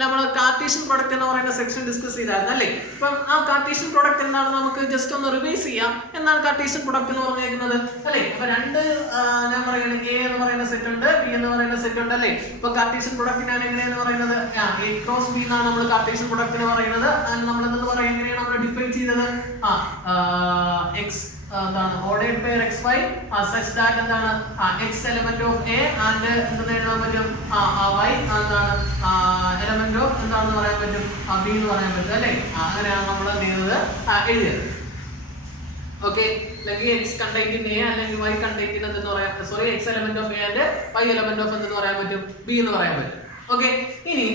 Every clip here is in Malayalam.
നമ്മൾ കാർട്ടീഷ്യൻ പ്രൊഡക്റ്റ് എന്ന് പറയുന്ന സെക്ഷൻ ഡിസ്കസ് ചെയ്തായിരുന്നു അല്ലേ? അപ്പം ആ കാർട്ടീഷ്യൻ പ്രൊഡക്റ്റ് എന്താണ് നമുക്ക് ജസ്റ്റ് ഒന്ന് റിവൈസ് ചെയ്യാം. എന്താണ് കാർട്ടീഷ്യൻ പ്രൊഡക്റ്റ് എന്ന് പറഞ്ഞേക്കുന്നത് അല്ലേ? അപ്പൊ രണ്ട് ഞാൻ പറയുന്നത് എ എന്ന് പറയുന്ന സെറ്റ് ഉണ്ട്, ബി എന്ന് പറയുന്ന സെറ്റ് ഉണ്ട് അല്ലേ? ഇപ്പൊ കാർട്ടീഷ്യൻ പ്രൊഡക്റ്റ് ഞാൻ എങ്ങനെയാണ് പറയുന്നത്? എ ക്രോസ് ബി എന്നാണ് നമ്മൾ കാർട്ടീഷ്യൻ പ്രൊഡക്റ്റ് എന്ന് പറയുന്നത്. നമ്മൾ എന്തെന്ന് പറയാം, എങ്ങനെയാണ് നമ്മൾ ഡിഫൈൻ ചെയ്തത്? എക്സ് എന്താണ് ordered pair xy such that എന്താണ് x element of a and എന്തെന്ന് എഴുതാൻ പറ്റും y എന്താണ് element of എന്താണെന്ന് പറയാൻ പറ്റും b എന്ന് പറയാൻ പറ്റും അല്ലേ? അങ്ങനെയാണ് നമ്മൾ എന്ത് ചെയ്തത് എഴുതിയത്. ഓക്കെ, അല്ലെങ്കിൽ x contained in a അല്ലെങ്കിൽ y contained in എന്ന് പറയാം, sorry x element of a and y element of എന്ന് പറയാൻ പറ്റും b എന്ന് പറയാൻ പറ്റും. ഓക്കെ, ഇനി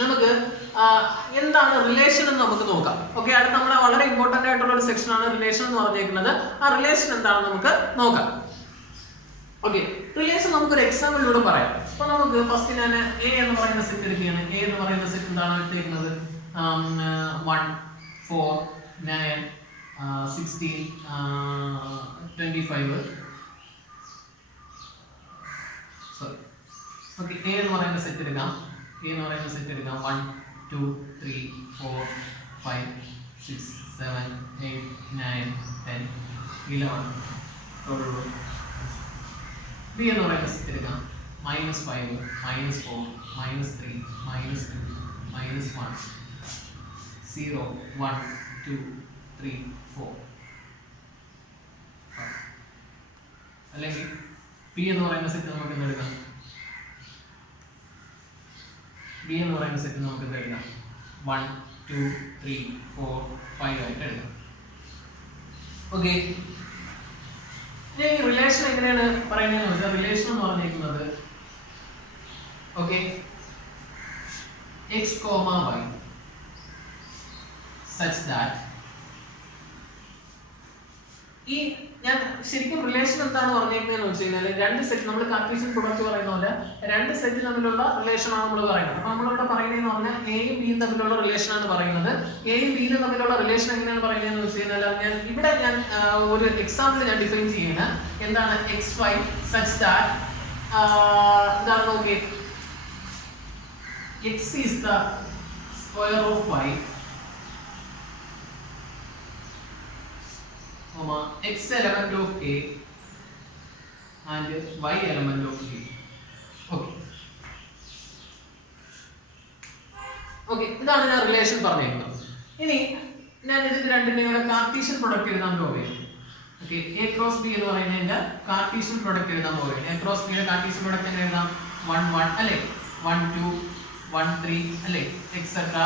നമുക്ക് എന്താണ് റിലേഷൻ എന്ന് നമുക്ക് നോക്കാം. ഓക്കെ, അടുത്ത നമ്മുടെ വളരെ ഇമ്പോർട്ടന്റ് ആയിട്ടുള്ള ഒരു സെക്ഷൻ ആണ് റിലേഷൻ എന്ന് പറഞ്ഞേക്കുന്നത്. ആ റിലേഷൻ എന്താണെന്ന് നമുക്ക് നോക്കാം. ഓക്കെ, റിലേഷൻ നമുക്കൊരു എക്സാമ്പിളിലൂടെ പറയാം. അപ്പൊ നമുക്ക് ഫസ്റ്റ് ഞാൻ എ എന്ന് പറയുന്ന സെറ്റ് എടുക്കുകയാണ്. എ എന്ന് പറയുന്ന സെറ്റ് എന്താണ് എടുത്തേക്കുന്നത്? 1 4 9 16 25 സോറി. ഓക്കെ, എ എന്ന് പറയുന്ന സെറ്റ് എടുക്കാം. എ എന്ന് പറയുന്ന സെറ്റ് എടുക്കാം. 1 2 3 4 5 6 7 8 9 10 11 12. ബി എന്ന് പറയുന്ന സെറ്റ് എടുക്കാം. -5 -4 -3 -2 -1 0 1 2 3 4 അല്ലെങ്കിൽ ബി എന്ന് പറയുന്ന സെറ്റ് നമുക്ക് എന്തെടുക്കാം? ബി എന്ന് പറയുന്ന സെറ്റ് നമുക്ക് ഇത് എഴുതാം. 1 2 3 4 5 ആയിട്ട് എഴുതാം. ഓക്കെ, ഈ റിലേഷൻ എങ്ങനെയാണ് പറയുന്നത് വെച്ചാൽ, റിലേഷൻ എന്ന് പറഞ്ഞിരിക്കുന്നത് okay x, y such that ഈ ഞാൻ ശരിക്കും റിലേഷൻ എന്താണ് പറഞ്ഞേക്കുന്നതെന്ന് വെച്ച് കഴിഞ്ഞാൽ, രണ്ട് സെറ്റ് നമ്മൾ കാർട്ടീഷ്യൻ പ്രൊഡക്റ്റ് പറയുന്ന പോലെ രണ്ട് സെറ്റ് തമ്മിലുള്ള റിലേഷൻ ആണ് നമ്മൾ പറയുന്നത്. അപ്പൊ നമ്മളിവിടെ പറയുന്നതെന്ന് പറഞ്ഞാൽ എയും ബിയും തമ്മിലുള്ള റിലേഷൻ ആണ് പറയുന്നത്. എയും ബിയും തമ്മിലുള്ള റിലേഷൻ എങ്ങനെയാണ് പറയുന്നതെന്ന് വെച്ച് കഴിഞ്ഞാൽ, ഞാൻ ഒരു എക്സാമ്പിൾ ഞാൻ ഡിഫൈൻ ചെയ്യുന്നത് എന്താണ്? xy such that എന്താണ് നോക്കി, x is the square of y, x element of a and y element of b. Okay, ഇതാണ് ഞാൻ റിലേഷൻ പറഞ്ഞിരിക്കുന്നത്. ഇനി ഞാൻ ഇതിന്റെ രണ്ടിനെയും കാർട്ടീഷ്യൻ പ്രൊഡക്റ്റ് എഴുതാൻ പോവുകയാണ്. ഓക്കെ, എ ക്രോസ് ബി എന്ന് പറയുന്നതിന്റെ കാർട്ടീഷ്യൻ പ്രൊഡക്റ്റ് എഴുതാൻ പോവുകയാണ്. എ ക്രോസ് ബിയുടെ കാർട്ടീഷ്യൻ പ്രൊഡക്റ്റ് എങ്ങനെ എഴുതാം? 1 1 അല്ലേ? 1 2 1 3 അല്ലേ? എക്സെട്ര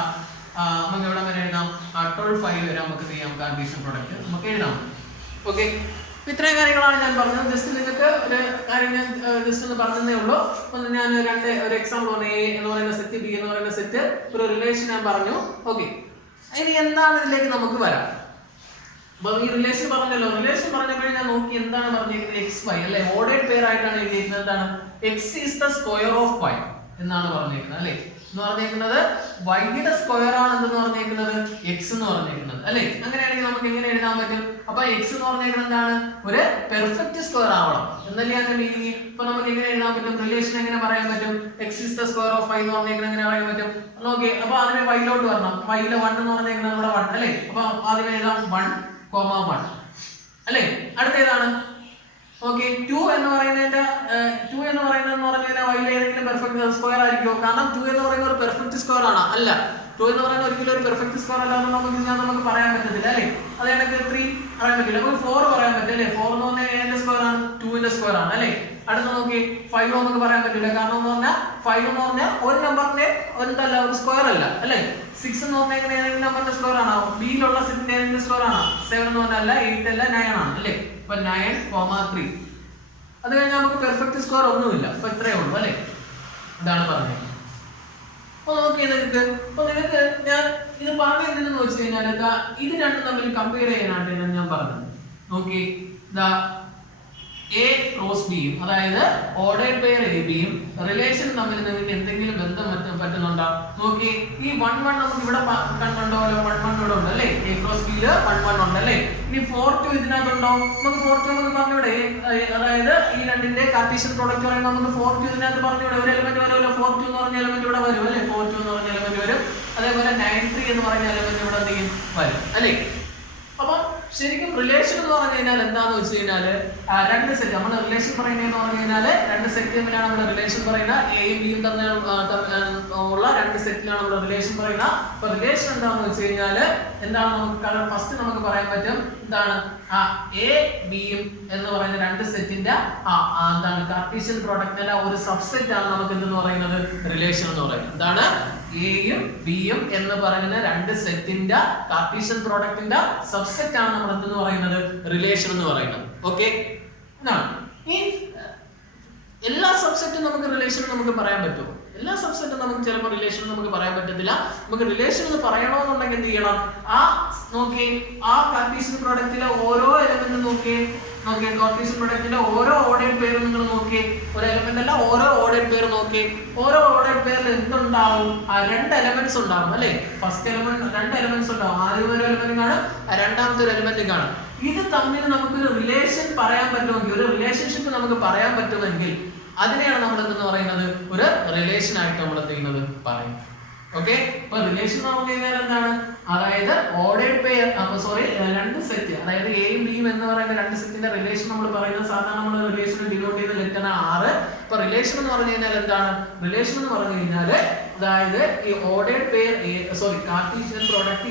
നമുക്ക് എവിടെ വരെ എഴുതാം? 12 5 വരെ നമുക്ക് ചെയ്യാം കാർട്ടീഷ്യൻ പ്രൊഡക്റ്റ് നമുക്ക് എഴുതാം. ഓക്കെ, ഇത്രയും കാര്യങ്ങളാണ് ഞാൻ പറഞ്ഞത്. ജസ്റ്റ് നിങ്ങൾക്ക് ഒരു കാര്യം ഞാൻ ജസ്റ്റ് ഒന്ന് പറഞ്ഞതേ ഉള്ളൂ. ഒന്ന് ഞാൻ ഒരു എക്സാമ്പിൾ പറഞ്ഞു. എ എന്ന് പറയുന്ന സെറ്റ്, ബി എന്ന് പറയുന്ന സെറ്റ്, ഒരു റിലേഷൻ ഞാൻ പറഞ്ഞു. ഓക്കെ, ഇനി എന്താണ് ഇതിലേക്ക് നമുക്ക് വരാം. അപ്പൊ ഈ റിലേഷൻ പറഞ്ഞല്ലോ, റിലേഷൻ പറഞ്ഞപ്പോൾ ഞാൻ നോക്കി എന്താണ് പറഞ്ഞിരിക്കുന്നത്? xy അല്ലെ? ഓർഡേർഡ് പെയർ ആയിട്ടാണ് എഴുതിയിരിക്കുന്നത്. എന്താണ്? x is the square of y എന്നാണ് പറഞ്ഞിരിക്കുന്നത് അല്ലെ? എന്ന് പറഞ്ഞിരിക്കുന്നത് y-യുടെ സ്ക്വയർ ആണ് എന്തെന്ന് പറഞ്ഞിരിക്കുന്നത്? x എന്ന് പറഞ്ഞിരിക്കുന്നത് അല്ലെ? അങ്ങനെയാണെങ്കിൽ നമുക്ക് എങ്ങനെ എഴുതാൻ പറ്റും? അപ്പൊ x എന്ന് പറഞ്ഞിരിക്കുന്നത് എന്താണ്? ഒരു പെർഫെക്റ്റ് സ്ക്വയർ ആവണം എന്നല്ലേ അതിന്റെ മീനിങ്. അപ്പൊ നമുക്ക് എങ്ങനെ എഴുതാൻ പറ്റും? റിലേഷൻ എങ്ങനെ പറയാൻ പറ്റും? x is the square of y എന്ന് പറഞ്ഞിരിക്കുന്നത് എങ്ങനെ പറയാൻ പറ്റും? നോക്കി, അപ്പൊ അതിനെ y-ലോട്ട് വരണം. y-യിലെ 1 എന്ന് പറഞ്ഞിരിക്കുന്നത് നമ്മുടെ 1 അല്ലെ? അപ്പൊ ആദ്യം എഴുതാം 1 1 അല്ലെ? അടുത്തേതാണ്? ഓക്കെ, 2 എന്ന് പറയുന്നതിന്റെ 2 എന്ന് പറയുന്നതെന്ന് പറഞ്ഞാൽ y-യിലെ ഏതെങ്കിലും പെർഫെക്റ്റ് സ്ക്വയർ ആയിരിക്കുമോ? കാരണം 2 എന്ന് പറയുന്നത് ഒരു പെർഫെക്റ്റ് സ്ക്വയർ ആണ്. അല്ല, 2 എന്ന് പറയുന്നത് ഒരിക്കലും ഒരു പെർഫെക്റ്റ് സ്ക്വയർ അല്ല എന്ന് നമുക്ക് പറയാൻ പറ്റത്തില്ല അല്ലേ? അത് എനിക്ക് 3 പറയാൻ പറ്റില്ല. നമുക്ക് 4 പറയാൻ പറ്റും അല്ലേ? 4 എന്ന് പറഞ്ഞാൽ ഏതിന്റെ സ്ക്വയർ ആണ്? 2ന്റെ സ്ക്വയർ ആണ് അല്ലേ? അടുത്ത നോക്കി, 5 നമുക്ക് പറയാൻ പറ്റില്ല. കാരണം എന്ന് പറഞ്ഞാൽ 5 എന്ന് പറഞ്ഞാൽ ഒരു നമ്പറിന്റെ എന്തല്ല, ഒരു സ്ക്വയർ അല്ല അല്ലേ? 6 എന്ന് പറഞ്ഞാൽ എങ്ങനെ ഏതെങ്കിലും നമ്പറിന്റെ സ്ക്വയർ ആണോ? ബിയിലുള്ള സെറ്റിന്റെ ഏതെങ്കിലും സ്ക്വയർ ആണോ? 7 എന്ന് പറഞ്ഞാൽ അല്ല, 8 അല്ല, 9 ആണ് അല്ലേ? അപ്പൊ 9, 3. അത് കഴിഞ്ഞാൽ നമുക്ക് പെർഫെക്റ്റ് സ്ക്വയർ ഒന്നുമില്ല. അപ്പൊ ഇത്രയേ ഉള്ളൂ അല്ലേ? ഇതാണ് പറഞ്ഞത്. അപ്പൊ നോക്കിയത് നിങ്ങൾക്ക് ഞാൻ ഇത് പറഞ്ഞതെന്ന് വെച്ച് കഴിഞ്ഞാൽ ഇത് രണ്ടും തമ്മിൽ കമ്പയർ ചെയ്യാനായിട്ട് ഞാൻ പറഞ്ഞത്. നോക്കി, എ ക്രോസ് ബിയും, അതായത് ഓർഡേർഡ് പെയർ എ ബിയും റിലേഷൻ തമ്മിൽ നിങ്ങൾക്ക് എന്തെങ്കിലും ബന്ധം പറ്റുന്നുണ്ടോ? നോക്കി, ഈ 1 1 നമുക്ക് ഇവിടെ കണ്ടുണ്ടോ? 1 1 ഇവിടെ ഉണ്ട് അല്ലേ? A cross B ല് 1 1 ഉണ്ട് അല്ലേ? ഇനി 4 2 ഇതിനകത്തുണ്ടോ? നമുക്ക് 4 2 നമുക്ക് പറഞ്ഞൂടെ, അതായത് ഈ രണ്ടിന്റെ കാർട്ടീഷ്യൻ പ്രോഡക്റ്റ് പറയുമ്പോൾ നമുക്ക് 4 2 ഇതിനകത്ത് പറഞ്ഞൂടെ, ഒരു എലിമെന്റ് വരുമല്ലോ. 4 2 എന്ന് പറഞ്ഞ എലിമെന്റ് ഇവിടെ വരും അല്ലേ? 4 2 എന്ന് പറഞ്ഞ എലിമെന്റ് വരും. അതേപോലെ 9 3 എന്ന് പറയുന്ന എലിമെന്റ് ഇവിടെ എന്തെങ്കിലും വരും അല്ലേ? അപ്പം ശരിക്കും റിലേഷൻ എന്ന് പറഞ്ഞു കഴിഞ്ഞാൽ എന്താന്ന് വെച്ച് കഴിഞ്ഞാല് രണ്ട് സെറ്റ്, നമ്മുടെ റിലേഷൻ പറയുന്നതെന്ന് പറഞ്ഞു കഴിഞ്ഞാല് രണ്ട് സെറ്റ് തമ്മിലാണ് നമ്മുടെ റിലേഷൻ പറയുന്നത്. എയും ബിയും തമ്മിൽ ഉള്ള രണ്ട് സെറ്റിലാണ് നമ്മുടെ റിലേഷൻ പറയുന്നത്. അപ്പൊ റിലേഷൻ എന്താന്ന് വെച്ച് കഴിഞ്ഞാല് എന്താണ്, നമുക്ക് ഫസ്റ്റ് നമുക്ക് പറയാൻ പറ്റും എന്താണ്, എ ബിയും എന്ന് പറയുന്ന രണ്ട് സെറ്റിന്റെ എന്താണ് കാർട്ടീഷ്യൻ പ്രോഡക്റ്റിന്റെ ഒരു സബ്സെറ്റ് ആണ് നമുക്ക് എന്തെന്ന് പറയുന്നത് റിലേഷൻ എന്ന് പറയുന്നത്. എന്താണ്, എയും ബിയും എന്ന് പറയുന്ന രണ്ട് സെറ്റിന്റെ കാർട്ടീഷ്യൻ പ്രോഡക്റ്റിന്റെ സബ്സെറ്റ് ആണ് നമ്മൾ എന്തെന്ന് പറയുന്നത് റിലേഷൻ എന്ന് പറയുന്നത്. ഓക്കെ, ഈ എല്ലാ സബ്സെറ്റും നമുക്ക് റിലേഷൻ നമുക്ക് പറയാൻ പറ്റുമോ? എല്ലാ സബ്സെറ്റും നമുക്ക് ചിലപ്പോൾ റിലേഷൻ നമുക്ക് പറയാൻ പറ്റത്തില്ല. നമുക്ക് റിലേഷൻ എന്ന് പറയണമെന്നുണ്ടെങ്കിൽ എന്ത് ചെയ്യണം, നോക്കി ആ കാർട്ടീഷ്യൻ പ്രോഡക്റ്റിലെ ഓരോ എലമെന്റും നോക്കി കാർട്ടീഷ്യൻ പ്രോഡക്റ്റിന്റെ ഓരോ ഓർഡേഡ് പേര് നിങ്ങൾ നോക്കി, ഒരു എലമെന്റ് അല്ല ഓരോ ഓർഡേഡ് പേര് നോക്കി. ഓരോ ഓർഡേഡ് പേരിൽ എന്തുണ്ടാവും, രണ്ട് എലമെന്റ്സ് ഉണ്ടാവും അല്ലെ? ഫസ്റ്റ് എലമെന്റ് രണ്ട് എലമെന്റ്സ് ഉണ്ടാവും. ആദ്യം ഒരു എലമെന്റ് കാണും, രണ്ടാമത്തെ ഒരു എലമെന്റ് കാണും. ഇത് തമ്മിൽ നമുക്കൊരു റിലേഷൻ പറയാൻ പറ്റുമെങ്കിൽ, ഒരു റിലേഷൻഷിപ്പ് നമുക്ക് പറയാൻ പറ്റുമെങ്കിൽ അതിനെയാണ് നമ്മൾ എന്തെന്ന് പറയുന്നത് ഒരു റിലേഷൻ ആയിട്ട് നമ്മൾ എന്ത് ചെയ്യുന്നത് പറയും. ഓക്കെ, ഇപ്പൊ റിലേഷൻ എന്ന് പറഞ്ഞു കഴിഞ്ഞാൽ എന്താണ്, അതായത് ഓർഡേഡ് പെയർ, രണ്ട് സെറ്റ്, അതായത് എയും ബിയും എന്ന് പറയുന്ന രണ്ട് സെറ്റിന്റെ റിലേഷൻ നമ്മൾ പറയുന്നത് സാധാരണ നമ്മൾ റിലേഷൻ ഡിനോട്ട് ചെയ്ത ലെറ്റർ R. ഇപ്പൊ റിലേഷൻ എന്ന് പറഞ്ഞു കഴിഞ്ഞാൽ എന്താണ്, റിലേഷൻ എന്ന് പറഞ്ഞു കഴിഞ്ഞാല് അതായത് ഈ ordered pair Cartesian product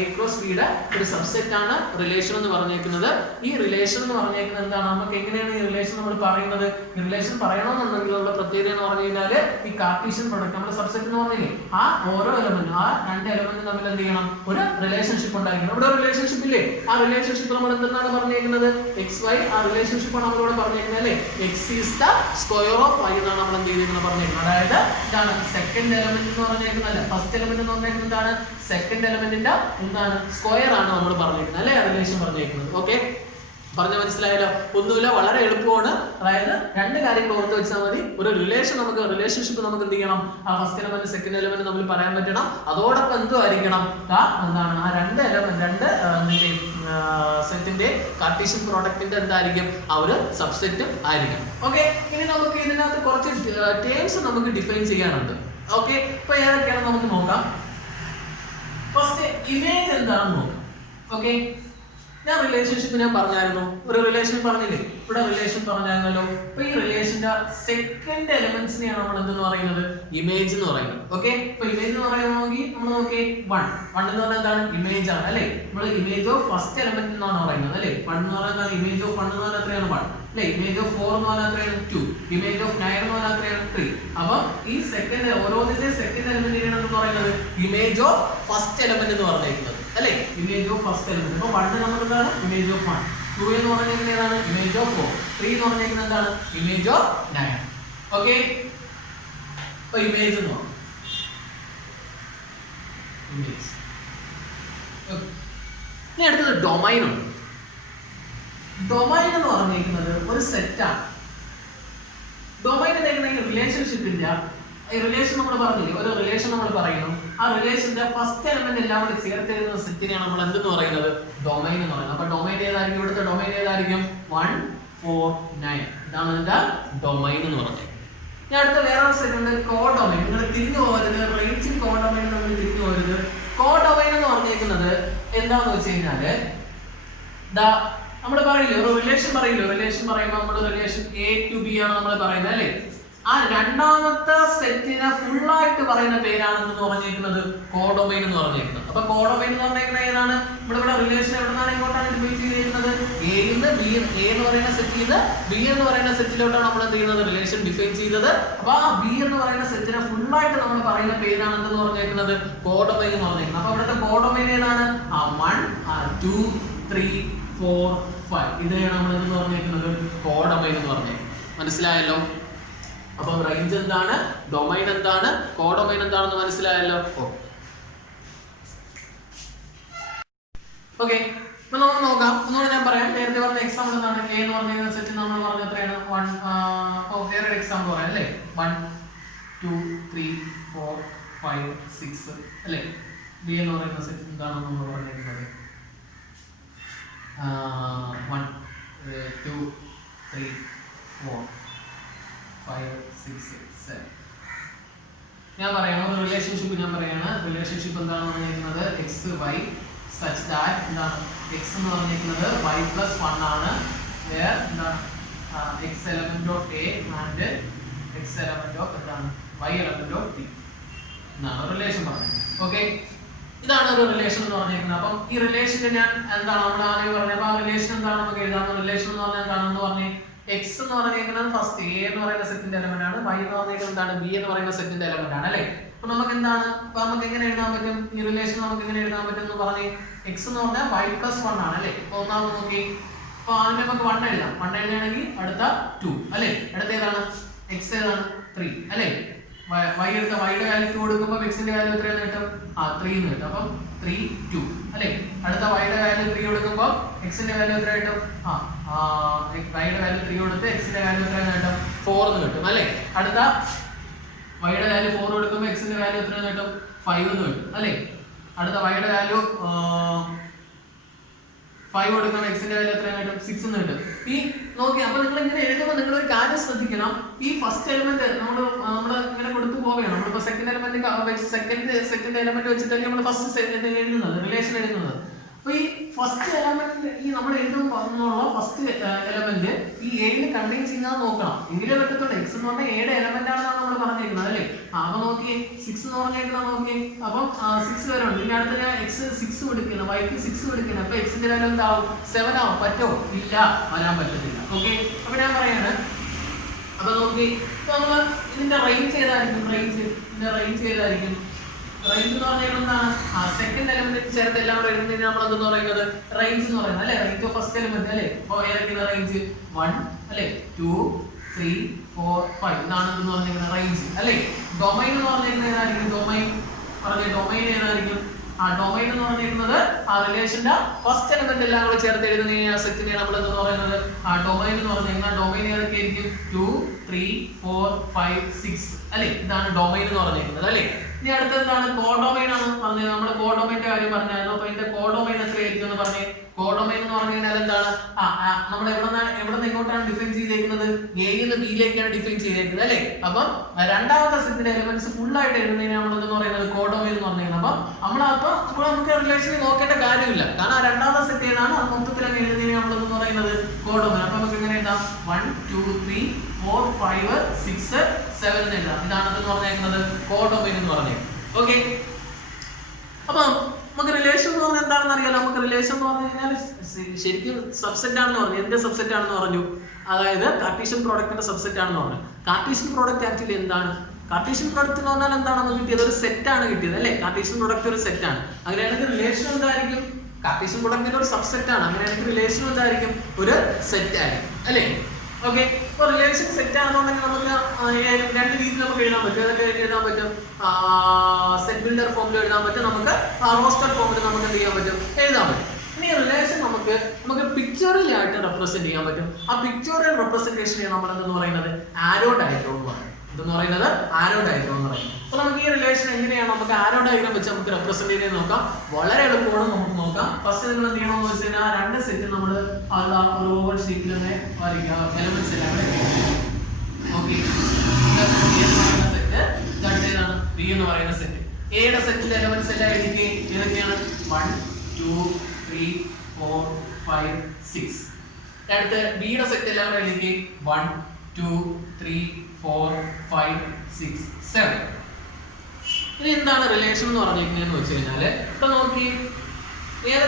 A cross B യുടെ ഒരു സബ്സെറ്റ് ആണ് റിലേഷൻ എന്ന് പറഞ്ഞേക്കുന്നത്. ഈ റിലേഷൻ എന്ന് പറഞ്ഞേക്കുന്നത് എന്താണ്, നമുക്ക് എങ്ങനെയാണ് ഈ റിലേഷൻ നമ്മൾ പറയുന്നത്? ഈ റിലേഷൻ പറയണമെന്നുണ്ടെങ്കിലുള്ള പ്രത്യേകത എന്ന് പറഞ്ഞു കഴിഞ്ഞാല് ഈ കാർട്ടീഷ്യൻ പ്രോഡക്റ്റ് നമ്മുടെ സബ്സെറ്റ് എന്ന് പറഞ്ഞില്ലേ, ആ ഓരോ എലമെന്റ്, ആ രണ്ട് എലമെന്റ് തമ്മിൽ എന്ത് ചെയ്യണം, ഒരു റിലേഷൻഷിപ്പ് ഉണ്ടായിരിക്കണം. ഇവിടെ റിലേഷൻഷിപ്പ് ഇല്ലേ, ആ റിലേഷൻഷിപ്പ് നമ്മൾ എന്താണ് പറഞ്ഞേക്കുന്നത്, XY, ആ റിലേഷൻഷിപ്പ് ആണ് നമ്മളിവിടെ പറഞ്ഞേക്കുന്നത് അല്ലേ? X is the square of Y എന്നാണ് നമ്മൾ എന്ത് ചെയ്തിരിക്കുന്നത് പറഞ്ഞേക്കുന്നത്. അതായത് ഇതാണ് സെക്കൻഡ് എലമെന്റ് എന്ന് പറഞ്ഞേക്കുന്നത്, ഫസ്റ്റ് എലമെന്റ് എന്ന് പറഞ്ഞേക്കുന്നത് എന്താണ്, സെക്കൻഡ് എലമെന്റിന്റെ എന്താണ് സ്ക്വയർ ആണ് നമ്മൾ പറഞ്ഞേക്കുന്നത് അല്ലേ, റിലേഷൻ പറഞ്ഞേക്കുന്നത്. ഓക്കെ, പറഞ്ഞു മനസ്സിലായല്ലോ? ഒന്നുമില്ല, വളരെ എളുപ്പമാണ്. അതായത് രണ്ട് കാര്യങ്ങൾ ഓർത്ത് വെച്ചാൽ മതി. ഒരു റിലേഷൻ നമുക്ക് റിലേഷൻഷിപ്പ് നമുക്ക് എന്ത് ചെയ്യണം, ആ ഫസ്റ്റ് എലമെന്റ് സെക്കൻഡ് എലമെന്റ് നമ്മൾ പറയാൻ പറ്റണം. അതോടൊപ്പം എന്തോ ആയിരിക്കണം, എന്താണ് ആ രണ്ട് എലമെന്റ് രണ്ട് സെറ്റിന്റെ കാർട്ടീഷ്യൻ പ്രോഡക്റ്റിന്റെ എന്തായിരിക്കും, ആ ഒരു സബ്സെറ്റ് ആയിരിക്കും. ഓക്കെ, ഇനി നമുക്ക് ഇതിനകത്ത് കുറച്ച് ടേംസ് നമുക്ക് ഡിഫൈൻ ചെയ്യാനുണ്ട്. ഓക്കെ, ഇപ്പൊ ഏതൊക്കെയാണ് നമുക്ക് നോക്കാം. ഫസ്റ്റ് ഇമേജ് എന്താണെന്ന് നോക്കാം. ഓക്കെ, ഞാൻ റിലേഷൻഷിപ്പ് ഞാൻ പറഞ്ഞായിരുന്നു, ഒരു റിലേഷൻ പറഞ്ഞില്ലേ, ഇവിടെ റിലേഷൻ പറഞ്ഞായിരുന്നല്ലോ. അപ്പൊ ഈ റിലേഷന്റെ സെക്കൻഡ് എലമെന്റ്സിനെയാണ് നമ്മൾ എന്തെന്ന് പറയുന്നത്, ഇമേജ് എന്ന് പറയുന്നത്. ഓക്കെ, ഇപ്പൊ ഇമേജ് എന്ന് പറയുകയാണെങ്കിൽ നമ്മൾ നോക്കി 1 എന്ന് പറഞ്ഞാൽ എന്താണ്, ഇമേജ് ആണ് അല്ലെ? നമ്മൾ ഇമേജ് ഓഫ് ഫസ്റ്റ് എലമെന്റ് എന്നാണ് പറയുന്നത് അല്ലെ? 1 എന്ന് പറഞ്ഞാൽ ഇമേജ് ഓഫ് 1 എന്ന് പറഞ്ഞാൽ എത്രയാണ് 1 അല്ലെ? ഇമേജ് ഓഫ് 4 എന്ന് പറഞ്ഞാൽ എത്രയാണ് 2, ഇമേജ് ഓഫ് 9 എന്ന് പറഞ്ഞാൽ എത്രയാണ് 3. അപ്പൊ ഈ സെക്കൻഡ് ഓരോന്നിന്റെ സെക്കൻഡ് എലമെന്റിനെയാണ് എന്ന് പറയുന്നത് ഇമേജ് ഓഫ് ഫസ്റ്റ് എലമെന്റ് എന്ന് പറഞ്ഞിരിക്കുന്നത് അല്ലെ? Image of first element. അപ്പൊ 1 നമുക്ക് എന്താണ്, ഇമേജ് ഓഫ് 1. 2 എന്ന് പറഞ്ഞിരിക്കുന്നത് ഏതാണ്, ഇമേജ് ഓഫ് 4. 3 എന്ന് പറഞ്ഞിരിക്കുന്നത് എന്താണ്, ഇമേജ് ഓഫ് 9. ഓക്കെ, അപ്പൊ ഇമേജ് എന്ന് പറഞ്ഞു ഇമേജ്. ഇനി അടുത്തത് ഡൊമൈൻ ഉണ്ട്. ഡൊമൈൻ എന്ന് പറഞ്ഞിരിക്കുന്നത് ഒരു സെറ്റാണ്. ഡൊമൈൻ എങ്ങനെയെങ്കിൽ റിലേഷൻഷിപ്പിന്റെ ഈ റിലേഷൻ നമ്മൾ പറഞ്ഞില്ലേ, ഒരു റിലേഷൻ നമ്മൾ പറയുന്നു, ആ റിലേഷന്റെ ഫസ്റ്റ് എലമെന്റ് എല്ലാം കൂടി ചേർത്തെഴുതുന്ന സെറ്റിനെയാണ് നമ്മൾ എന്തെന്ന് പറയുന്നത്, ഡൊമൈൻ എന്ന് പറയുന്നത്. അപ്പൊ ഡൊമൈൻ ഏതായിരിക്കും, ഇവിടുത്തെ ഡൊമൈൻ ഏതായിരിക്കും, 1 4 9. ഇതാണ് ഇതിന്റെ ഡൊമൈൻ എന്ന് പറഞ്ഞത്. ഞാൻ അടുത്ത വേറൊരു സെറ്റ് ഉണ്ട്, കോ ഡൊമൈൻ. നിങ്ങൾ തിരിഞ്ഞു പോകരുത്, റേഞ്ചിൽ കോ ഡൊമൈൻ നമ്മൾ തിരിഞ്ഞു പോകരുത്. കോ ഡൊമൈൻ എന്ന് പറഞ്ഞേക്കുന്നത് എന്താന്ന് വെച്ച് കഴിഞ്ഞാല് നമ്മൾ പറയില്ലേ, ഒരു റിലേഷൻ പറയില്ലോ, റിലേഷൻ പറയുമ്പോൾ നമ്മൾ റിലേഷൻ A to B ആണ് നമ്മൾ പറയുന്നത് അല്ലേ? ആ രണ്ടാമത്തെ സെറ്റിനെ ഫുള്ളായിട്ട് പറയുന്ന പേരാണെന്ന് പറഞ്ഞേക്കുന്നത് കോഡൊമൈൻ എന്ന് പറഞ്ഞേക്കുന്നത്. അപ്പൊ കോഡൊമൈൻ എന്ന് പറഞ്ഞേക്കുന്നത് ഏതാണ്, ഇവിടെ റിലേഷൻ എവിടെ നിന്നാണ് ഇങ്ങോട്ടാണ് ഡിഫൈൻ ചെയ്തിരിക്കുന്നത്, A എന്ന് പറയുന്ന സെറ്റിൽ നിന്ന് B എന്ന് പറയുന്ന സെറ്റിലോട്ടാണ് നമ്മൾ എന്ത് ചെയ്യുന്നത്, റിലേഷൻ ഡിഫൈൻ ചെയ്തത്. അപ്പൊ ആ B എന്ന് പറയുന്ന സെറ്റിനെ ഫുള്ളായിട്ട് നമ്മൾ പറയുന്ന പേരാണെന്ന് പറഞ്ഞേക്കുന്നത് കോഡൊമൈൻ എന്ന് പറഞ്ഞേക്കുന്നത്. അപ്പൊ ഇവിടുത്തെ കോഡൊമൈൻ ഏതാണ്, 1 2 3 4 5. ഇതിനെയാണ് നമ്മൾ എന്ന് പറഞ്ഞേക്കുന്നത് കോഡൊമൈൻ എന്ന് പറഞ്ഞേക്കുന്നത്. മനസ്സിലായല്ലോ? അപ്പൊ റേഞ്ച് എന്താണ്, ഡൊമൈൻ എന്താണ്, കോഡൊമൈൻ എന്താണെന്ന് മനസ്സിലായല്ലോ? ഓക്കെ, അപ്പൊ നമുക്ക് നോക്കാം. ഒന്നുകൂടെ ഞാൻ പറയാം. നേരത്തെ പറഞ്ഞ എക്സാമ്പിൾ എന്താണ്, A എന്ന് പറഞ്ഞ സെറ്റ് നമ്മൾ പറഞ്ഞ എത്രയാണ്, 1. വേറെ എക്സാമ്പിൾ പറയാം അല്ലേ, 1 2 3 4 5 6 അല്ലേ? ബി എന്ന് പറയുന്ന സെറ്റ് എന്താണെന്ന് നമ്മൾ പറഞ്ഞിരിക്കുന്നത് 1 2 3 4 5 6 7. ഞാൻ പറയണം ഒരു റിലേഷൻഷിപ്പ്, ഞാൻ പറയാണ് റിലേഷൻഷിപ്പ് എന്താണെന്ന് പറഞ്ഞിരിക്കുന്നത് എക്സ് വൈ സച്ച് ദാറ്റ് എന്താണ് എക്സ് എന്ന് പറഞ്ഞിരിക്കുന്നത് y പ്ലസ് 1 ആണ്. എന്താണ് X element of A and X element of എന്താണ് y എലമെന്റ് ഓഫ് ബി എന്നാണ് റിലേഷൻ പറഞ്ഞത്. ഓക്കെ, ഇതാണ് ഒരു റിലേഷൻ എന്ന് പറഞ്ഞിരിക്കുന്നത്. അപ്പം ഈ റിലേഷന് ഞാൻ എന്താണ് നമ്മൾ ആദ്യം പറഞ്ഞത്, ആ റിലേഷൻ എന്താണ് നമുക്ക് എഴുതാം. റിലേഷൻ എന്ന് പറഞ്ഞാൽ എന്താണെന്ന് പറഞ്ഞ് എക്സ് എന്ന് പറഞ്ഞിരിക്കുന്നത് ഫസ്റ്റ് എ എന്ന് പറയുന്ന സെറ്റിന്റെ എലമെന്റ് ആണ്, y എന്ന് പറഞ്ഞിരിക്കുന്നത് എന്താണ് ബി എന്ന് പറയുന്ന സെറ്റിന്റെ എലമെന്റ് ആണ് അല്ലേ? അപ്പൊ നമുക്ക് എന്താണ്, അപ്പൊ നമുക്ക് എങ്ങനെ എഴുതാൻ പറ്റും ഈ റിലേഷൻ, നമുക്ക് എങ്ങനെ എഴുതാൻ പറ്റും എന്ന് പറഞ്ഞ് എക്സ് എന്ന് പറഞ്ഞാൽ y പ്ലസ് 1 ആണ് അല്ലേ? അപ്പൊ ഒന്നാമത് നോക്കി, അപ്പൊ ആദ്യം നമുക്ക് 1 എഴുതാം. 1 എഴുതുകയാണെങ്കിൽ അടുത്ത 2 അല്ലേ? അടുത്ത ഏതാണ് എക്സ് ഏതാണ് 3 അല്ലേ? y എടുത്ത yയുടെ വാല്യൂ 2 കൊടുക്കുമ്പോൾ എക്സിന്റെ വാല്യൂ എത്രയാണ് കിട്ടും? 3 എന്ന് കിട്ടും. അപ്പം 3 2 അല്ലേ? അടുത്ത yയുടെ വാല്യൂ 3 കൊടുക്കുമ്പോൾ എക്സിന്റെ വാല്യൂ എത്ര കിട്ടും? yയുടെ വാല്യൂ 3 കൊടുത്ത് എക്സിന്റെ വാല്യൂ എത്രയാണ് കിട്ടും? 4 എന്ന് കിട്ടും അല്ലേ? അടുത്ത yയുടെ വാല്യൂ 4 കൊടുക്കുമ്പോൾ എക്സിന്റെ വാല്യൂ എത്രയാണ് കിട്ടും? 5 എന്ന് കിട്ടും അല്ലേ? അടുത്ത yയുടെ വാല്യൂ 5 കൊടുക്കുമ്പോൾ എക്സിന്റെ വാല്യൂ എത്രയാണ് കിട്ടും? 6 എന്ന് കിട്ടും. ഈ നോക്കി, അപ്പൊ നിങ്ങൾ ഇങ്ങനെ എഴുതുമ്പോൾ നിങ്ങൾ ഒരു കാര്യം ശ്രദ്ധിക്കണം. ഈ ഫസ്റ്റ് എലിമെന്റ് നമ്മൾ ഇങ്ങനെ കൊടുത്തു പോവുകയാണ്. നമ്മളിപ്പോ സെക്കൻഡ് എലിമെന്റ് സെക്കൻഡ് എലിമെന്റ് വെച്ചിട്ടല്ലേ നമ്മൾ ഫസ്റ്റ് എഴുതുന്നത്, റിലേഷൻ എഴുതുന്നത്. അപ്പൊ ഈ ഫസ്റ്റ് എലമെന്റ് ഈ നമ്മൾ എഴുതുമ്പോൾ ഫസ്റ്റ് എലമെന്റ് ഈ എയിൽ കണ്ടെയ്ൻ ചെയ്യാൻ നോക്കണം, എങ്കിലേ പറ്റത്തുള്ളൂ. എക്സ് എന്ന് പറഞ്ഞാൽ എയുടെ എലമെന്റ് ആണെന്നാണ് നമ്മൾ പറഞ്ഞിരിക്കുന്നത് അല്ലേ? അപ്പൊ നോക്കി 6 എന്ന് പറഞ്ഞേക്കുന്നത് നോക്കി, അപ്പം 6 വരെ ഉണ്ട്. ഇനി അടുത്ത ഞാൻ എക്സ് 6 കൊടുക്കണം, വൈക്ക് 6 കൊടുക്കണം. അപ്പൊ എക്സിന്റെ വാല്യൂ എന്താവും? 7 ആവും. പറ്റോ? ഇല്ല, വരാൻ പറ്റത്തില്ല. ഓക്കെ, അപ്പൊ ഞാൻ പറയാണ്, അപ്പൊ നോക്കി നമ്മള് ഇതിന്റെ റേഞ്ച് ഏതായിരിക്കും? ഇതിന്റെ റേഞ്ച് ഏതായിരിക്കും? റേഞ്ച് എന്ന് പറഞ്ഞാൽ എന്താണ്? സെക്കൻഡ് എലമെന്റ് ചേർത്ത് എല്ലാം കൂടെ എഴുതുന്നതിന് നമ്മൾ എന്തെന്ന് പറയുന്നത് റേഞ്ച് എന്ന് പറയുന്നത് അല്ലെ? റേഞ്ച് ഓഫ് ഫസ്റ്റ് എലമെന്റ് അല്ലെ? അപ്പൊ ഏതൊക്കെയാണ് റേഞ്ച്? 1 അല്ലെ, 2 3 4 5 ഇതാണ് എന്ന് പറഞ്ഞിരിക്കുന്നത് റേഞ്ച് അല്ലെ? ഡൊമൈൻ എന്ന് പറഞ്ഞിരിക്കുന്നത് ഏതായിരിക്കും? ഡൊമൈൻ ഏതായിരിക്കും? ഡൊമൈൻ എന്ന് പറഞ്ഞിരിക്കുന്നത് ആ റിലേഷന്റെ ഫസ്റ്റ് എലമെന്റ് എല്ലാം കൂടെ ചേർത്ത് എഴുതുന്ന സെറ്റിനെ നമ്മൾ എന്ന് പറയുന്നത് ഡൊമൈൻ എന്ന് പറഞ്ഞിരിക്കുന്നത്. ഡൊമൈൻ ഏതൊക്കെയായിരിക്കും? 2 3 4 5 6 അല്ലെ? ഇതാണ് ഡൊമൈൻ എന്ന് പറഞ്ഞിരിക്കുന്നത് അല്ലെ? ഇനി അടുത്ത എന്താണ്? കോഡൊമൈൻ ആണ് പറഞ്ഞത്. നമ്മൾ കോഡൊമൈന്റെ കാര്യം പറഞ്ഞായിരുന്നു. അപ്പൊ ഇതിന്റെ കോഡൊമൈൻ എത്രയായിരിക്കും എന്ന് പറഞ്ഞേ. കോഡൊമൈൻ എന്ന് പറഞ്ഞു കഴിഞ്ഞാൽ എന്താണ്? നമ്മൾ എവിടെ എങ്ങോട്ടാണ് ഡിഫൈൻ ചെയ്തേക്കുന്നത്? എയിൽ നിന്ന് ബിയിലേക്കാണ് ഡിഫൈൻ ചെയ്തേക്കുന്നത് അല്ലെ? അപ്പം രണ്ടാമത്തെ സെറ്റിന്റെ എലിമെന്റ്സ് ഫുൾ ആയിട്ട് എഴുതുന്നതിന് നമ്മൾ എന്ന് പറയുന്നത് കോഡൊമൈൻ എന്ന് പറഞ്ഞിരുന്നത്. അപ്പോൾ നമുക്ക് റിലേഷൻ നോക്കേണ്ട കാര്യമില്ല, കാരണം ആ രണ്ടാമത്തെ സെറ്റ് ഏതാണ് അത് മൊത്തത്തിൽ അങ്ങ് എഴുതുന്നതിന് നമ്മൾ എന്ന് പറയുന്നത് കോഡൊമൈൻ. അപ്പൊ നമുക്ക് എങ്ങനെ എഴുതാം? 1 2 3 4 5 6 7 എന്ന് എഴുതാം. ഇതാണെന്ന് പറഞ്ഞേക്കുന്നത് കോഡൊമൈൻ എന്ന് പറഞ്ഞേക്കുന്നത്. ഓക്കെ, അപ്പൊ നമുക്ക് റിലേഷൻ എന്ന് പറഞ്ഞാൽ എന്താണെന്ന് അറിയാലോ. നമുക്ക് റിലേഷൻ എന്ന് പറഞ്ഞു കഴിഞ്ഞാൽ ശരിക്കും സബ്സെറ്റ് ആണെന്ന് പറഞ്ഞു. എന്ത് സബ്സെറ്റ് ആണെന്ന് പറഞ്ഞു? അതായത് കാർട്ടീഷ്യൻ പ്രോഡക്റ്റിന്റെ സബ്സെറ്റ് ആണെന്ന് പറഞ്ഞു. കാർട്ടീഷ്യൻ പ്രോഡക്റ്റ് ആക്ച്വലി എന്താണ്? കാർട്ടീഷ്യൻ പ്രോഡക്റ്റ് എന്ന് പറഞ്ഞാൽ എന്താണെന്ന് കിട്ടിയത്? ഒരു സെറ്റ് ആണ് കിട്ടിയത് അല്ലേ? കാർട്ടീഷ്യൻ പ്രോഡക്റ്റ് ഒരു സെറ്റ് ആണ്. അങ്ങനെയാണെങ്കിൽ റിലേഷൻ എന്തായിരിക്കും? കാർട്ടീഷ്യൻ പ്രോഡക്റ്റിന്റെ ഒരു സബ്സെറ്റ് ആണ്. അങ്ങനെയാണെങ്കിൽ റിലേഷൻ എന്തായിരിക്കും? ഒരു സെറ്റ് ആയിരിക്കും അല്ലേ? ഓക്കെ, ഇപ്പൊ റിലേഷൻ സെറ്റ് ആണെന്നുണ്ടെങ്കിൽ നമുക്ക് രണ്ട് രീതിയിൽ നമുക്ക് എഴുതാൻ പറ്റും. ഏതൊക്കെ എഴുതാൻ പറ്റും? സെറ്റ് ബിൽഡർ ഫോമിൽ എഴുതാൻ പറ്റും, നമുക്ക് റോസ്റ്റർ ഫോമിൽ നമുക്ക് എന്ത് ചെയ്യാൻ പറ്റും? എഴുതാൻ പറ്റും. ഇനി റിലേഷൻ നമുക്ക് പിക്ചറിലായിട്ട് റെപ്രസെന്റ് ചെയ്യാൻ പറ്റും. ആ പിക്ചോറിയൽ റെപ്രസെന്റേഷനെ നമ്മൾ എന്തെന്ന് പറയുന്നത് ആരോ ഡയഗ്രം എന്ന് പറയും. എന്തെന്ന് പറയുന്നത് ആരോ ഡയഗ്രം എന്ന് പറയും. അപ്പൊ നമുക്ക് ഈ റിലേഷൻ എങ്ങനെയാണ് നമുക്ക് ആരോ ഡയഗ്രം വെച്ച് നമുക്ക് റെപ്രസെന്റ് ചെയ്യാൻ നോക്കാം. വളരെ എളുപ്പമാണ്, നമുക്ക് നോക്കാം. ഫസ്റ്റ് നിങ്ങൾ എന്ത് ചെയ്യണമെന്ന് വെച്ച് കഴിഞ്ഞാൽ രണ്ട് സെറ്റ് നമ്മൾ ഒരു ഓവർ ഷീറ്റിൽ തന്നെ വരയ്ക്കുക. എലമെന്റ്സ് എല്ലാം ഓക്കെ, സെറ്റ് ഏതാണ്? ബി എന്ന് പറയുന്ന സെറ്റ്. എയുടെ സെറ്റിന്റെ എലമെന്റ്സ് എല്ലാം എഴുതി ഏതൊക്കെയാണ്? 1 2 3 4 5 6. അടുത്ത് ബിയുടെ സെറ്റ് എല്ലാം കൂടെ എഴുതി 1 2 3 4 5 6 7. ഇനി എന്താണ് റിലേഷൻ എന്ന് പറഞ്ഞിരിക്കുന്നതെന്ന് വെച്ച് കഴിഞ്ഞാൽ ഇപ്പൊ നോക്കി ഏത്